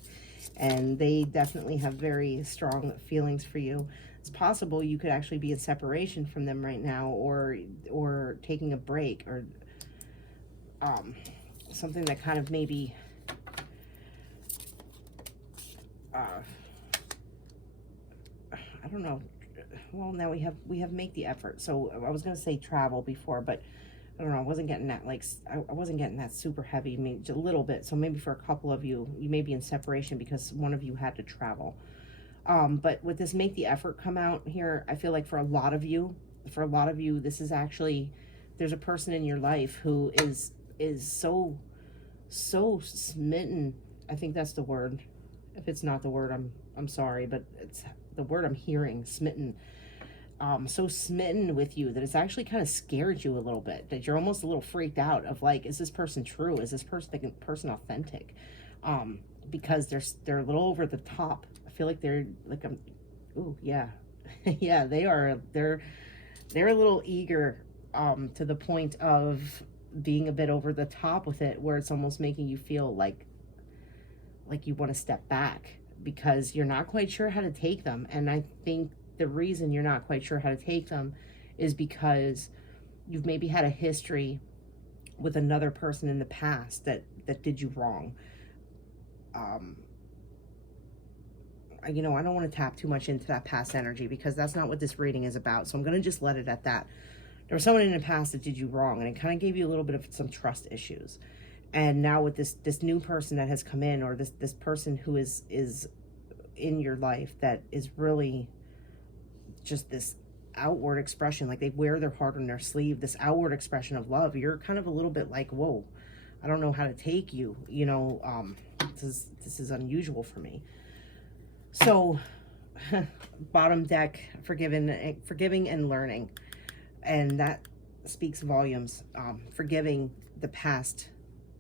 and they definitely have very strong feelings for you. It's possible you could actually be in separation from them right now, or taking a break, or something that kind of maybe I don't know. Well, now we have make the effort. So I was going to say travel before, but I don't know. I wasn't getting that, like, I wasn't getting that super heavy, maybe just a little bit. So maybe for a couple of you, you may be in separation because one of you had to travel. But with this make the effort come out here, I feel like for a lot of you, this is actually, there's a person in your life who is so smitten. I think that's the word. If it's not the word, I'm sorry, but it's the word I'm hearing, smitten. So smitten with you that it's actually kind of scared you a little bit, that you're almost a little freaked out of, like, is this person true? Is this person authentic? Because they're a little over the top. I feel like they're like, ooh, yeah. Yeah, they are. They're a little eager, to the point of being a bit over the top with it, where it's almost making you feel like you want to step back because you're not quite sure how to take them. And I think the reason you're not quite sure how to take them is because you've maybe had a history with another person in the past that did you wrong. I don't want to tap too much into that past energy because that's not what this reading is about. So I'm going to just let it at that. There was someone in the past that did you wrong, and it kind of gave you a little bit of some trust issues. And now with this new person that has come in, or this person who is in your life that is really just this outward expression, like they wear their heart on their sleeve, this outward expression of love, you're kind of a little bit like, whoa, I don't know how to take you, this is unusual for me. So bottom deck, forgiving and learning, and that speaks volumes. Forgiving the past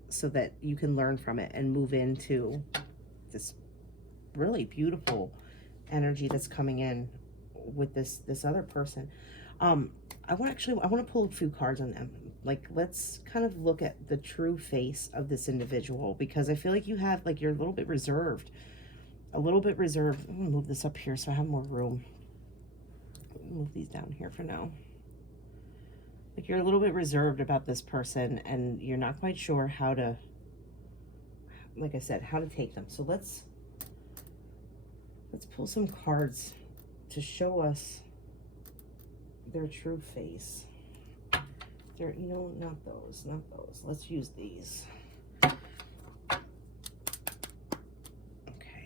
so that you can learn from it and move into this really beautiful energy that's coming in with this other person. I want to pull a few cards on them. Like, let's kind of look at the true face of this individual, because I feel like you're a little bit reserved. I'm gonna move this up here so I have more room. Move these down here for now. Like, you're a little bit reserved about this person and you're not quite sure how to, like I said, how to take them. So let's pull some cards to show us their true face. They're, not those. Let's use these. Okay,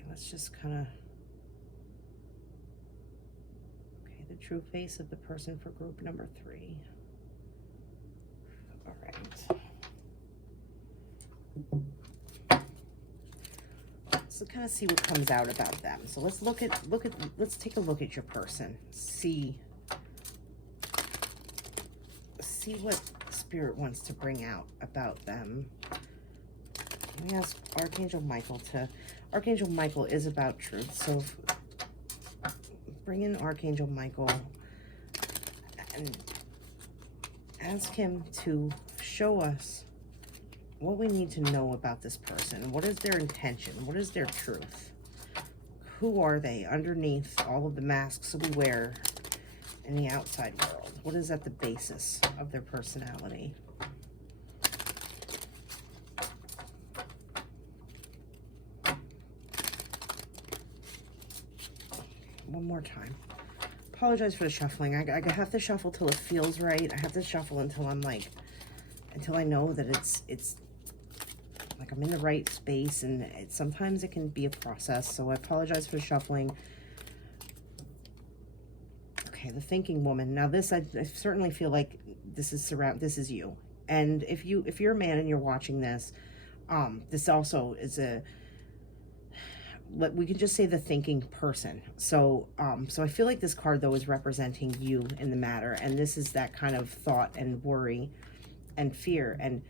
let's just kind of, okay, the true face of the person for group number 3. So kind of see what comes out about them. So let's let's take a look at your person. See what Spirit wants to bring out about them. Let me ask Archangel Michael to... Archangel Michael is about truth, so bring in Archangel Michael and ask him to show us what we need to know about this person. What is their intention? What is their truth? Who are they underneath all of the masks we wear in the outside world? What is at the basis of their personality? One more time. Apologize for the shuffling. I have to shuffle till it feels right. I have to shuffle until I'm like, until I know that it's like I'm in the right space, and sometimes it can be a process. So I apologize for the shuffling. Okay, the thinking woman. Now this, I certainly feel like this is you. And if you're a man and you're watching this, this also is we can just say the thinking person. So so I feel like this card though is representing you in the matter, and this is that kind of thought and worry and fear. And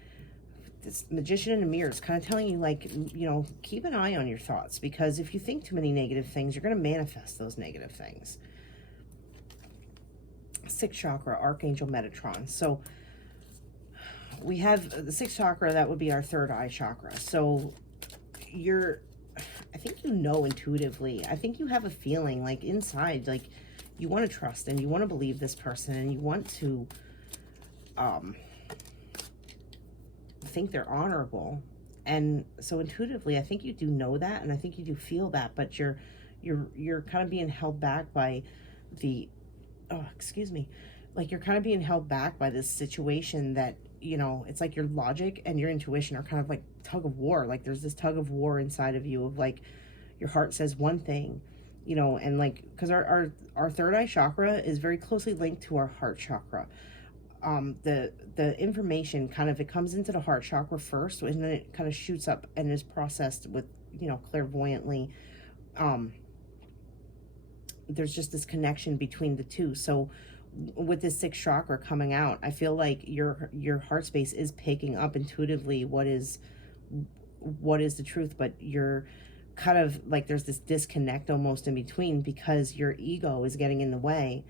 this Magician in the mirror is kind of telling you, like, you know, keep an eye on your thoughts, because if you think too many negative things, you're going to manifest those negative things. Sixth chakra, Archangel Metatron. So we have the sixth chakra, that would be our third eye chakra. So I think you know intuitively, I think you have a feeling like inside, like you want to trust and you want to believe this person, and you want to think they're honorable. And so intuitively, I think you do know that, and I think you do feel that, but you're kind of being held back by the, oh, excuse me, like you're kind of being held back by this situation that, you know, it's like your logic and your intuition are kind of like tug of war. Like there's this tug of war inside of you of like, your heart says one thing, you know, and like, because our third eye chakra is very closely linked to our heart chakra. The information kind of, it comes into the heart chakra first, and then it kind of shoots up and is processed with, you know, clairvoyantly. There's just this connection between the two. So with this sixth chakra coming out, I feel like your heart space is picking up intuitively what is the truth, but you're kind of like, there's this disconnect almost in between, because your ego is getting in the way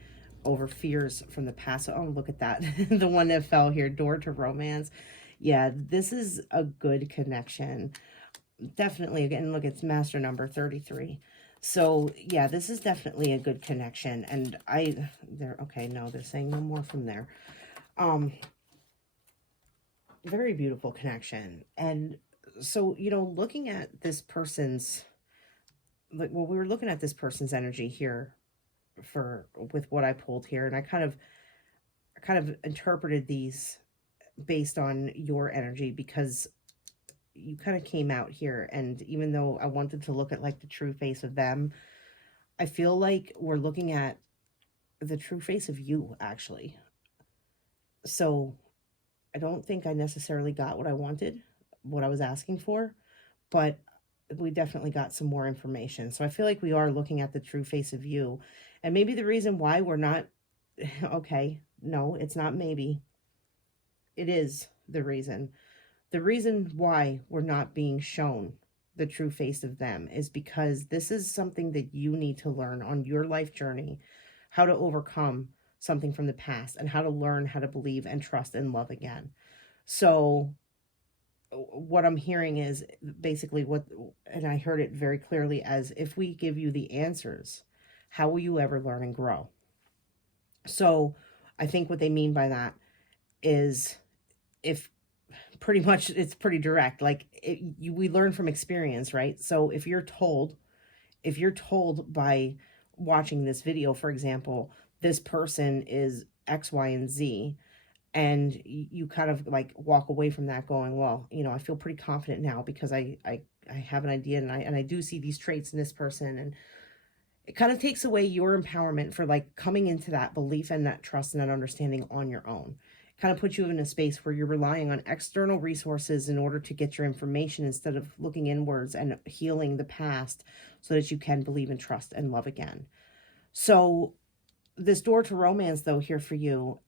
over fears from the past. Oh, look at that. The one that fell here, door to romance. Yeah, this is a good connection. Definitely. Again, look, it's master number 33. So yeah, this is definitely a good connection. And okay, no, they're saying no more from there. Very beautiful connection. And so, you know, looking at this person's, like, well, we were looking at this person's energy here with what I pulled here, and I kind of interpreted these based on your energy, because you kind of came out here, and even though I wanted to look at like the true face of them, I feel like we're looking at the true face of you, actually. So I don't think I necessarily got what I wanted, what I was asking for, but we definitely got some more information. So I feel like we are looking at the true face of you. And maybe the reason why we're not, okay, no, it's not maybe. It is the reason. The reason why we're not being shown the true face of them is because this is something that you need to learn on your life journey, how to overcome something from the past, and how to learn how to believe and trust and love again. So what I'm hearing is basically and I heard it very clearly as, if we give you the answers, how will you ever learn and grow? So I think what they mean by that is, if pretty much, it's pretty direct, like we learn from experience, right? So if you're told by watching this video, for example, this person is X, Y, and Z, and you kind of like walk away from that going, well, you know, I feel pretty confident now because I have an idea, and I do see these traits in this person, and it kind of takes away your empowerment for like coming into that belief and that trust and that understanding on your own. kind of puts you in a space where you're relying on external resources in order to get your information instead of looking inwards and healing the past so that you can believe and trust and love again. So this door to romance, though, here for you,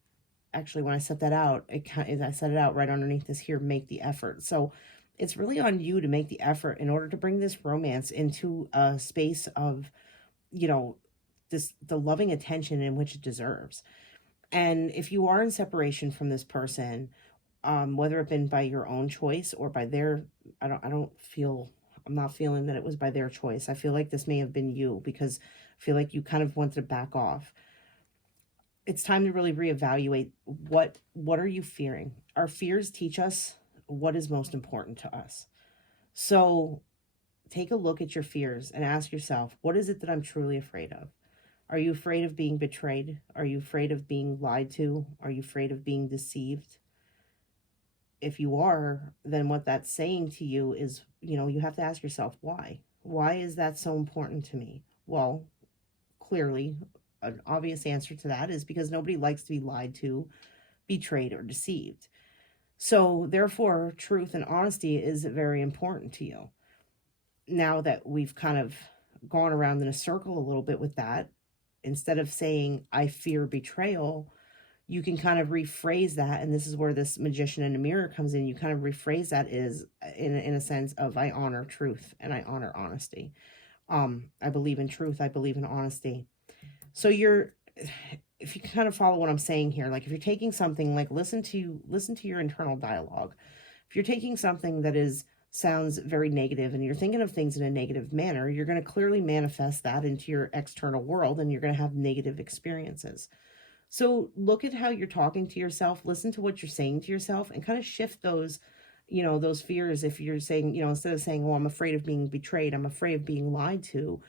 actually, when I set that out, I set it out right underneath this here, make the effort. So it's really on you to make the effort in order to bring this romance into a space of, you know, the loving attention in which it deserves. And if you are in separation from this person, whether it been by your own choice or by their, I'm not feeling that it was by their choice. I feel like this may have been you, because I feel like you kind of wanted to back off. It's time to really reevaluate what are you fearing? Our fears teach us what is most important to us. So take a look at your fears and ask yourself, what is it that I'm truly afraid of? Are you afraid of being betrayed? Are you afraid of being lied to? Are you afraid of being deceived? If you are, then what that's saying to you is, you have to ask yourself, why? Why is that so important to me? Well, clearly, an obvious answer to that is because nobody likes to be lied to, betrayed, or deceived. So therefore, truth and honesty is very important to you. Now that we've kind of gone around in a circle a little bit with that, instead of saying, I fear betrayal, you can kind of rephrase that. And this is where this magician in the mirror comes in. You kind of rephrase that is in a sense of, I honor truth and I honor honesty. I believe in truth. I believe in honesty. So if you kind of follow what I'm saying here, like if you're taking something, like listen to your internal dialogue. If you're taking something that sounds very negative and you're thinking of things in a negative manner, you're going to clearly manifest that into your external world and you're going to have negative experiences. So look at how you're talking to yourself, listen to what you're saying to yourself, and kind of shift those, those fears. If you're saying, instead of saying, oh, I'm afraid of being betrayed, I'm afraid of being lied to,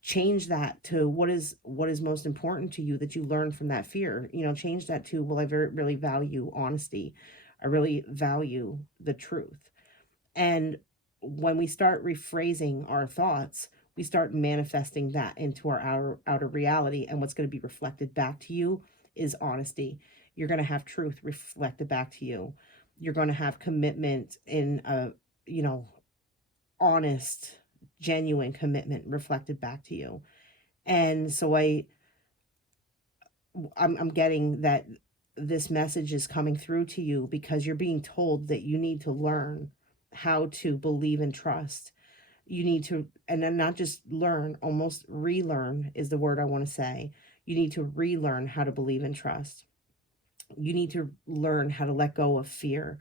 change that to what is most important to you that you learn from that fear. Change that to, well, I really value honesty. I really value the truth. And when we start rephrasing our thoughts, we start manifesting that into our outer reality. And what's going to be reflected back to you is honesty. You're going to have truth reflected back to you. You're going to have commitment in a, honest, genuine commitment reflected back to you. And so I'm getting that this message is coming through to you because you're being told that you need to learn how to believe and trust. You need to, and then not just learn, almost relearn is the word I want to say. You need to relearn how to believe and trust. You need to learn how to let go of fear.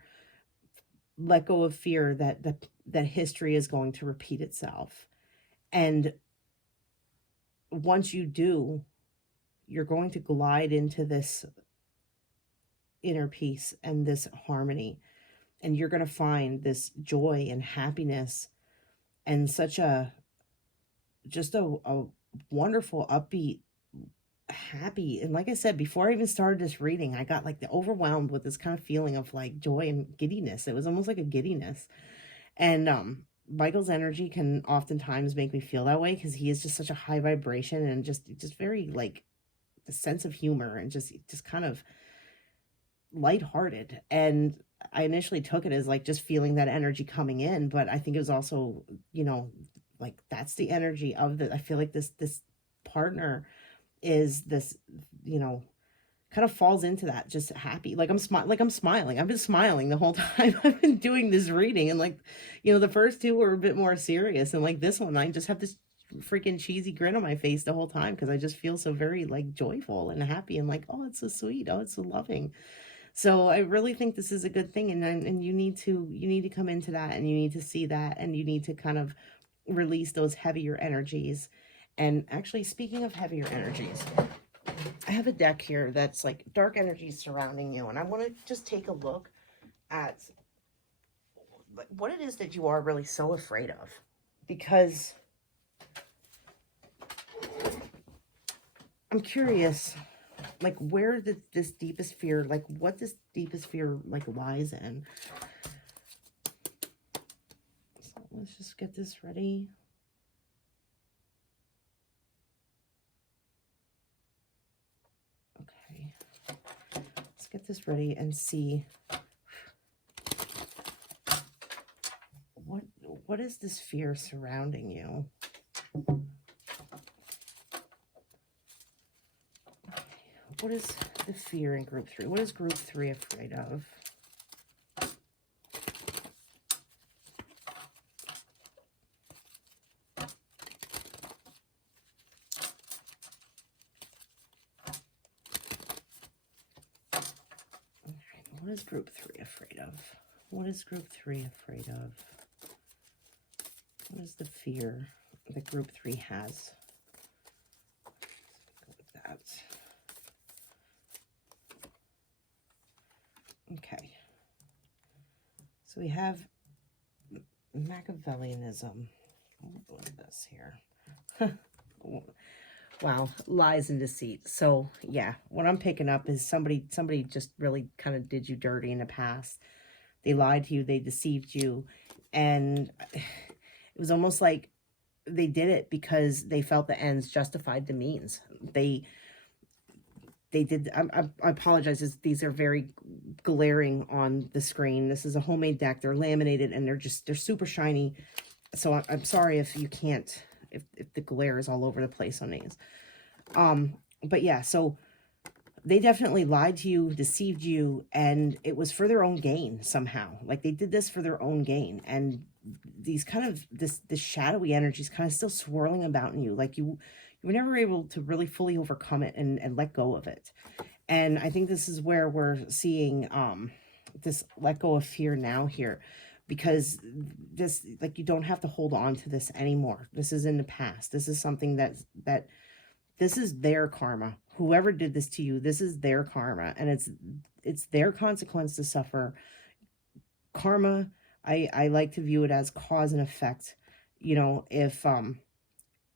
Let go of fear that history is going to repeat itself. And once you do, you're going to glide into this inner peace and this harmony. And you're going to find this joy and happiness and such a wonderful, upbeat, happy. And like I said, before I even started this reading, I got like overwhelmed with this kind of feeling of like joy and giddiness. It was almost like a giddiness. And Michael's energy can oftentimes make me feel that way because he is just such a high vibration and just very like the sense of humor and just kind of lighthearted. And I initially took it as like just feeling that energy coming in, but I think it was also, like that's the energy of I feel like this partner is this, kind of falls into that, just happy. Like I'm smiling. I've been smiling the whole time I've been doing this reading. And like, the first two were a bit more serious. And like this one, I just have this freaking cheesy grin on my face the whole time because I just feel so very like joyful and happy and like, oh, it's so sweet. Oh, it's so loving. So I really think this is a good thing. And you need to come into that and you need to see that and you need to kind of release those heavier energies. And actually, speaking of heavier energies, I have a deck here that's like dark energies surrounding you. And I want to just take a look at what it is that you are really so afraid of. Because I'm curious, like where this deepest fear, like what this deepest fear like lies in. So let's just get this ready. get this ready and see what is this fear surrounding you? What is the fear in group 3? What is group 3 afraid of? What is group 3 afraid of? What is group 3 afraid of? What is the fear that group 3 has? Go with that. Okay. So we have Machiavellianism. We'll go to this here. Wow, lies and deceit. So yeah, what I'm picking up is somebody just really kind of did you dirty in the past. They lied to you, they deceived you, and it was almost like they did it because they felt the ends justified the means. They did. I apologize. These are very glaring on the screen. This is a homemade deck. They're laminated and they're super shiny. So I'm sorry if you can't, if the glare is all over the place on these. But yeah, so they definitely lied to you, deceived you, and it was for their own gain somehow. Like they did this for their own gain. And these kind of, this shadowy energy is kind of still swirling about in you. Like you were never able to really fully overcome it and let go of it. And I think this is where we're seeing this let go of fear now here. Because this, like, you don't have to hold on to this anymore. This is in the past. This is something that this is their karma. Whoever did this to you, this is their karma. And it's their consequence to suffer. Karma, I like to view it as cause and effect. You know, if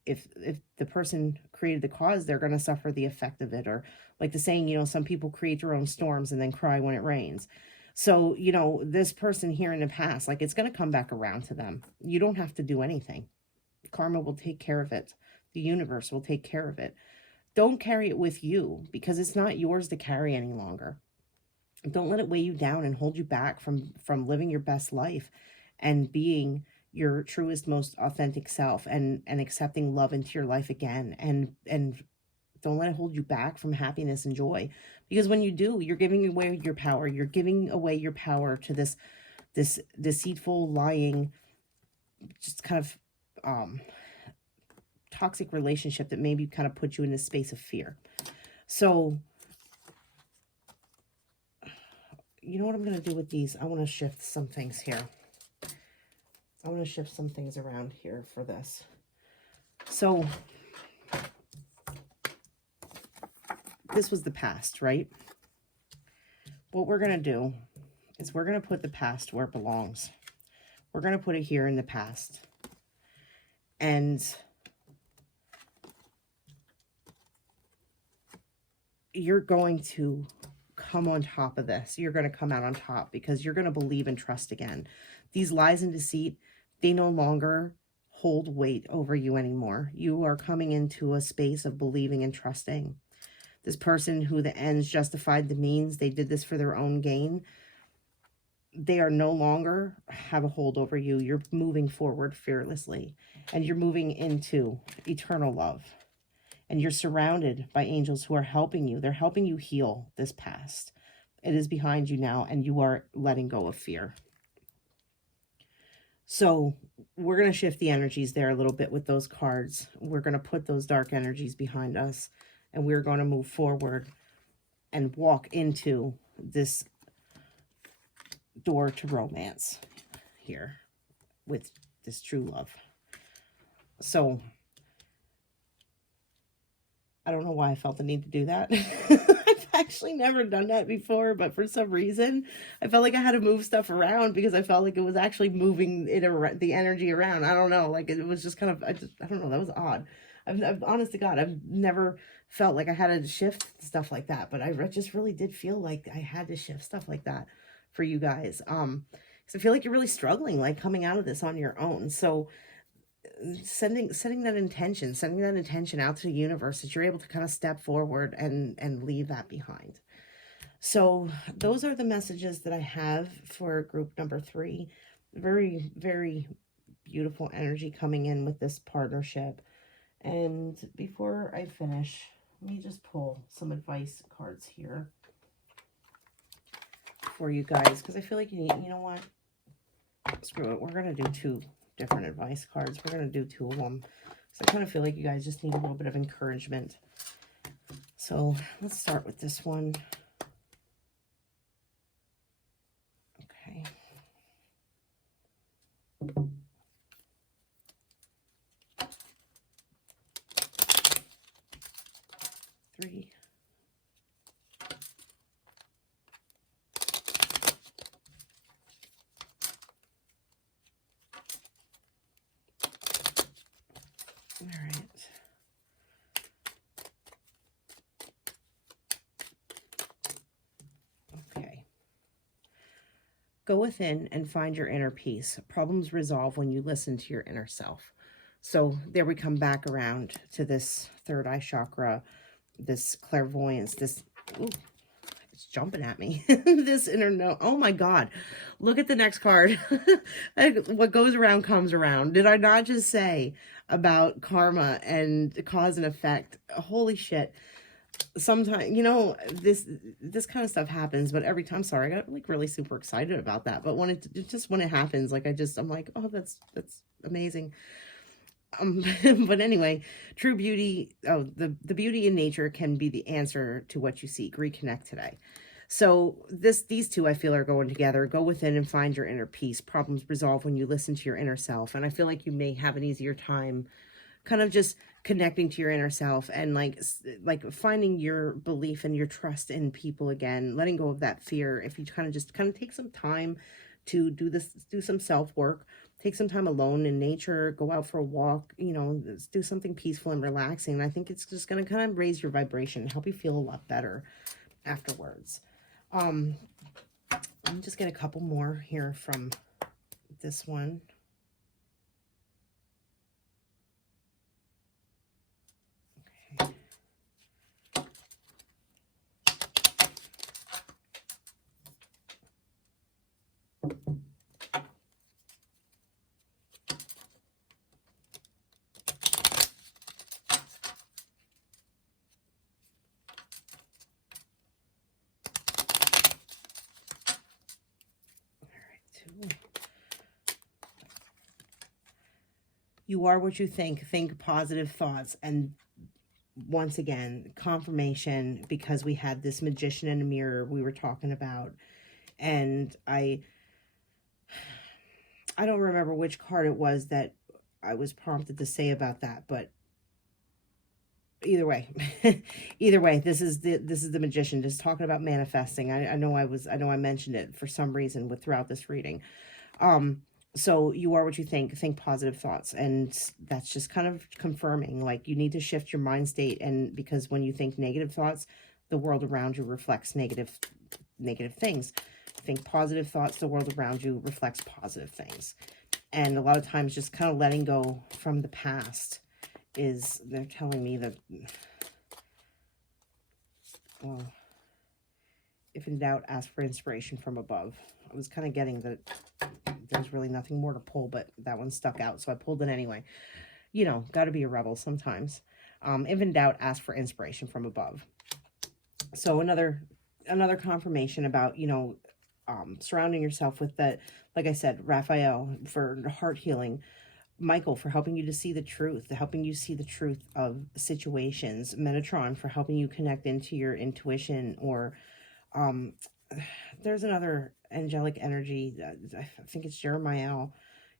the person created the cause, they're going to suffer the effect of it. Or like the saying, you know, some people create their own storms and then cry when it rains. So, you know, this person here in the past, like it's going to come back around to them. You don't have to do anything. Karma will take care of it. The universe will take care of it. Don't carry it with you because it's not yours to carry any longer. Don't let it weigh you down and hold you back from living your best life and being your truest, most authentic self and accepting love into your life again. And don't let it hold you back from happiness and joy. Because when you do, you're giving away your power. You're giving away your power to this deceitful, lying, just kind of toxic relationship that maybe kind of put you in this space of fear. So, you know what I'm going to do with these? I want to shift some things here. I want to shift some things around here for this. So, this was the past, right? What we're going to do is we're going to put the past where it belongs. We're going to put it here in the past. And you're going to come on top of this. You're going to come out on top because you're going to believe and trust again. These lies and deceit, they no longer hold weight over you anymore. You are coming into a space of believing and trusting. This person who the ends justified the means, they did this for their own gain. They are no longer have a hold over you. You're moving forward fearlessly and you're moving into eternal love. And you're surrounded by angels who are helping you. They're helping you heal this past. It is behind you now and you are letting go of fear. So we're going to shift the energies there a little bit with those cards. We're going to put those dark energies behind us. And we're going to move forward and walk into this door to romance here with this true love. So, I don't know why I felt the need to do that. I've actually never done that before, but for some reason, I felt like I had to move stuff around because I felt like it was actually moving the energy around. I don't know, like it was just kind of, I don't know, that was odd. I've honest to God, I've never felt like I had to shift stuff like that, but I just really did feel like I had to shift stuff like that for you guys. Because I feel like you're really struggling, like coming out of this on your own. So setting that intention out to the universe that you're able to kind of step forward and leave that behind. So those are the messages that I have for group number 3. Very, very beautiful energy coming in with this partnership. And before I finish, let me just pull some advice cards here for you guys, because I feel like you know what? Screw it. We're going to do 2 different advice cards. We're going to do 2 of them. So I kind of feel like you guys just need a little bit of encouragement. So let's start with this one. Okay. Three. All right. Okay. Go within and find your inner peace. Problems resolve when you listen to your inner self. So there we come back around to this third eye chakra, this clairvoyance, this, ooh, it's jumping at me. This inner know. Oh my God. Look at the next card. What goes around comes around. Did I not just say about karma and cause and effect? Holy shit. Sometimes, you know, this kind of stuff happens, but every time, sorry, I got like really super excited about that. But when when it happens, like I'm like, oh, that's amazing. But anyway, true beauty, the beauty in nature can be the answer to what you seek. Reconnect today. So these 2 I feel are going together. Go within and find your inner peace. Problems resolve when you listen to your inner self. And I feel like you may have an easier time kind of just connecting to your inner self and like finding your belief and your trust in people again, letting go of that fear. If you kind of take some time to do some self-work, take some time alone in nature, go out for a walk, you know, do something peaceful and relaxing. And I think it's just going to kind of raise your vibration, help you feel a lot better afterwards. Let me just get a couple more here from this one. Okay. You are what you think. Think positive thoughts. And once again, confirmation, because we had this magician in a mirror we were talking about. And I don't remember which card it was that I was prompted to say about that, but either way, either way, this is the magician just talking about manifesting. I know I mentioned it for some reason throughout this reading. So you are what you think. Think positive thoughts. And that's just kind of confirming, like, you need to shift your mind state. And because when you think negative thoughts, the world around you reflects negative things. Think positive thoughts, the world around you reflects positive things. And a lot of times just kind of letting go from the past is, they're telling me that, if in doubt, ask for inspiration from above. I was kind of getting that there's really nothing more to pull, but that one stuck out, so I pulled it anyway. You know, got to be a rebel sometimes. If in doubt, ask for inspiration from above. So another confirmation about, you know, surrounding yourself with that, like I said, Raphael for heart healing, Michael for helping you to see the truth, helping you see the truth of situations, Metatron for helping you connect into your intuition, or there's another angelic energy, I think it's Jeremiah.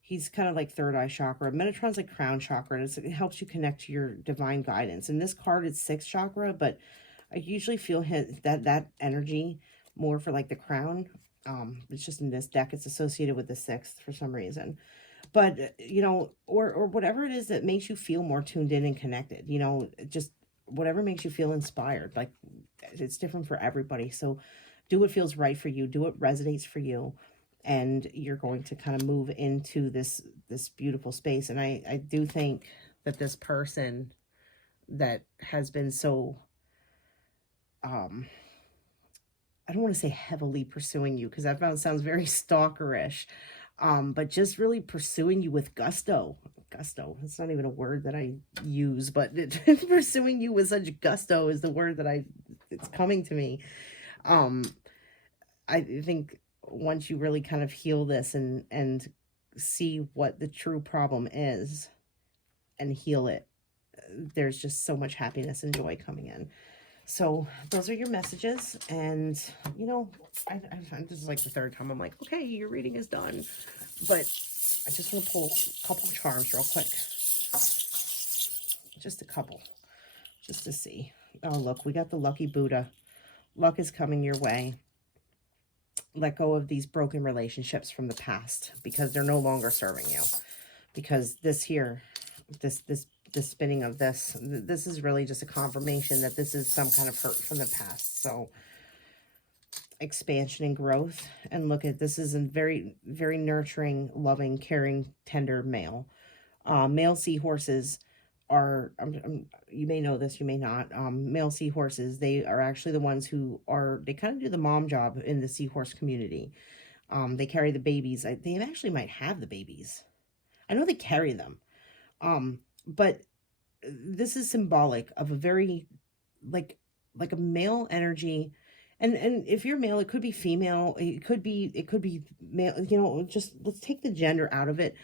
He's kind of like third eye chakra. Metatron's like crown chakra, and it helps you connect to your divine guidance. In this card, it's 6th chakra, but I usually feel that energy more for like the crown. It's just in this deck, it's associated with the 6th for some reason. But, you know, or whatever it is that makes you feel more tuned in and connected, you know, just whatever makes you feel inspired. Like, it's different for everybody. So do what feels right for you. Do what resonates for you. And you're going to kind of move into this beautiful space. And I do think that this person that has been so, I I don't want to say heavily pursuing you, because that sounds very stalkerish, but just really pursuing you with gusto. Gusto, it's not even a word that I use, but pursuing you with such gusto is the word that it's coming to me. I think once you really kind of heal this and see what the true problem is and heal it, there's just so much happiness and joy coming in. So those are your messages. And, you know, this is like the third time I'm like, okay, your reading is done. But I just want to pull a couple of charms real quick. Just a couple. Just to see. Oh, look, we got the lucky Buddha. Luck is coming your way. Let go of these broken relationships from the past, because they're no longer serving you. Because this here, this spinning of this is really just a confirmation that this is some kind of hurt from the past. So expansion and growth. And look at, this is a very, very nurturing, loving, caring, tender male. Male seahorses are, you may know this, you may not. Male seahorses, they are actually the ones who they kind of do the mom job in the seahorse community. They carry the babies. They actually might have the babies. I know they carry them. But this is symbolic of a very, like a male energy. And if you're male, it could be female. It could be male, you know, just let's take the gender out of it,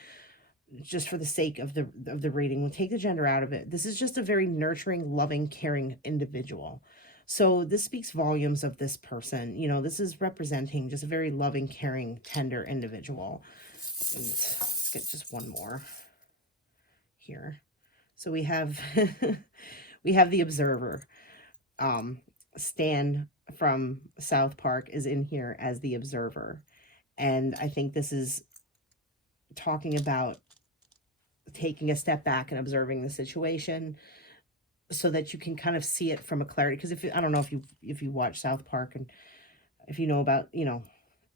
just for the sake of the reading. We'll take the gender out of it. This is just a very nurturing, loving, caring individual. So this speaks volumes of this person. You know, this is representing just a very loving, caring, tender individual. And let's get just one more here. So we have we have the observer. Stan from South Park is in here as the observer. And I think this is talking about taking a step back and observing the situation so that you can kind of see it from a clarity. Because I don't know if you watch South Park and if you know about, you know,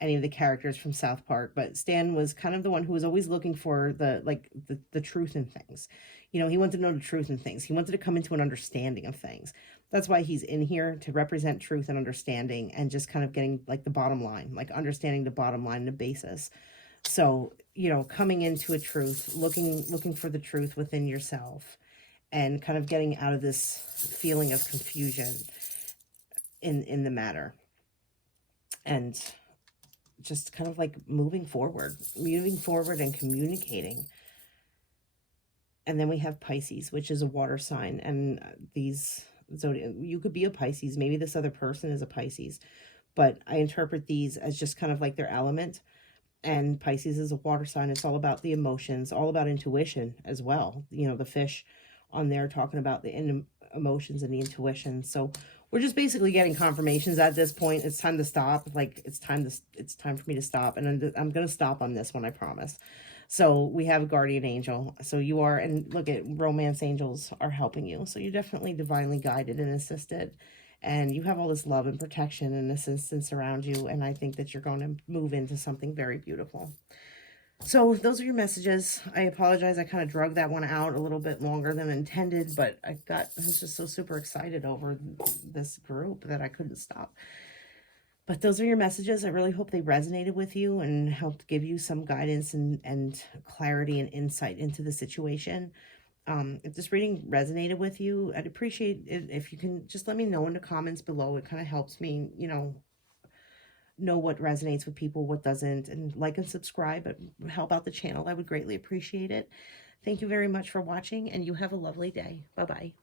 any of the characters from South Park, but Stan was kind of the one who was always looking for the truth in things. You know, he wanted to know the truth in things. He wanted to come into an understanding of things. That's why he's in here, to represent truth and understanding, and just kind of getting like the bottom line, like understanding the bottom line, the basis. So, you know, coming into a truth, looking for the truth within yourself, and kind of getting out of this feeling of confusion in the matter. And just kind of like moving forward and communicating. And then we have Pisces, which is a water sign. And these zodiac, you could be a Pisces. Maybe this other person is a Pisces. But I interpret these as just kind of like their element. And Pisces is a water sign. It's all about the emotions, all about intuition as well. You know, the fish on there talking about the emotions and the intuition. So we're just basically getting confirmations at this point. It's time to stop. Like, it's time for me to stop. And I'm going to stop on this one, I promise. So we have a guardian angel. So you are, and look at romance angels are helping you. So you're definitely divinely guided and assisted. And you have all this love and protection and assistance around you. And I think that you're going to move into something very beautiful. So those are your messages. I apologize. I kind of drug that one out a little bit longer than intended, but I was just so super excited over this group that I couldn't stop. But those are your messages. I really hope they resonated with you and helped give you some guidance and clarity and insight into the situation. If this reading resonated with you, I'd appreciate it if you can just let me know in the comments below. It kind of helps me, you know what resonates with people, what doesn't, and like and subscribe, but help out the channel. I would greatly appreciate it. Thank you very much for watching, and you have a lovely day. Bye-bye.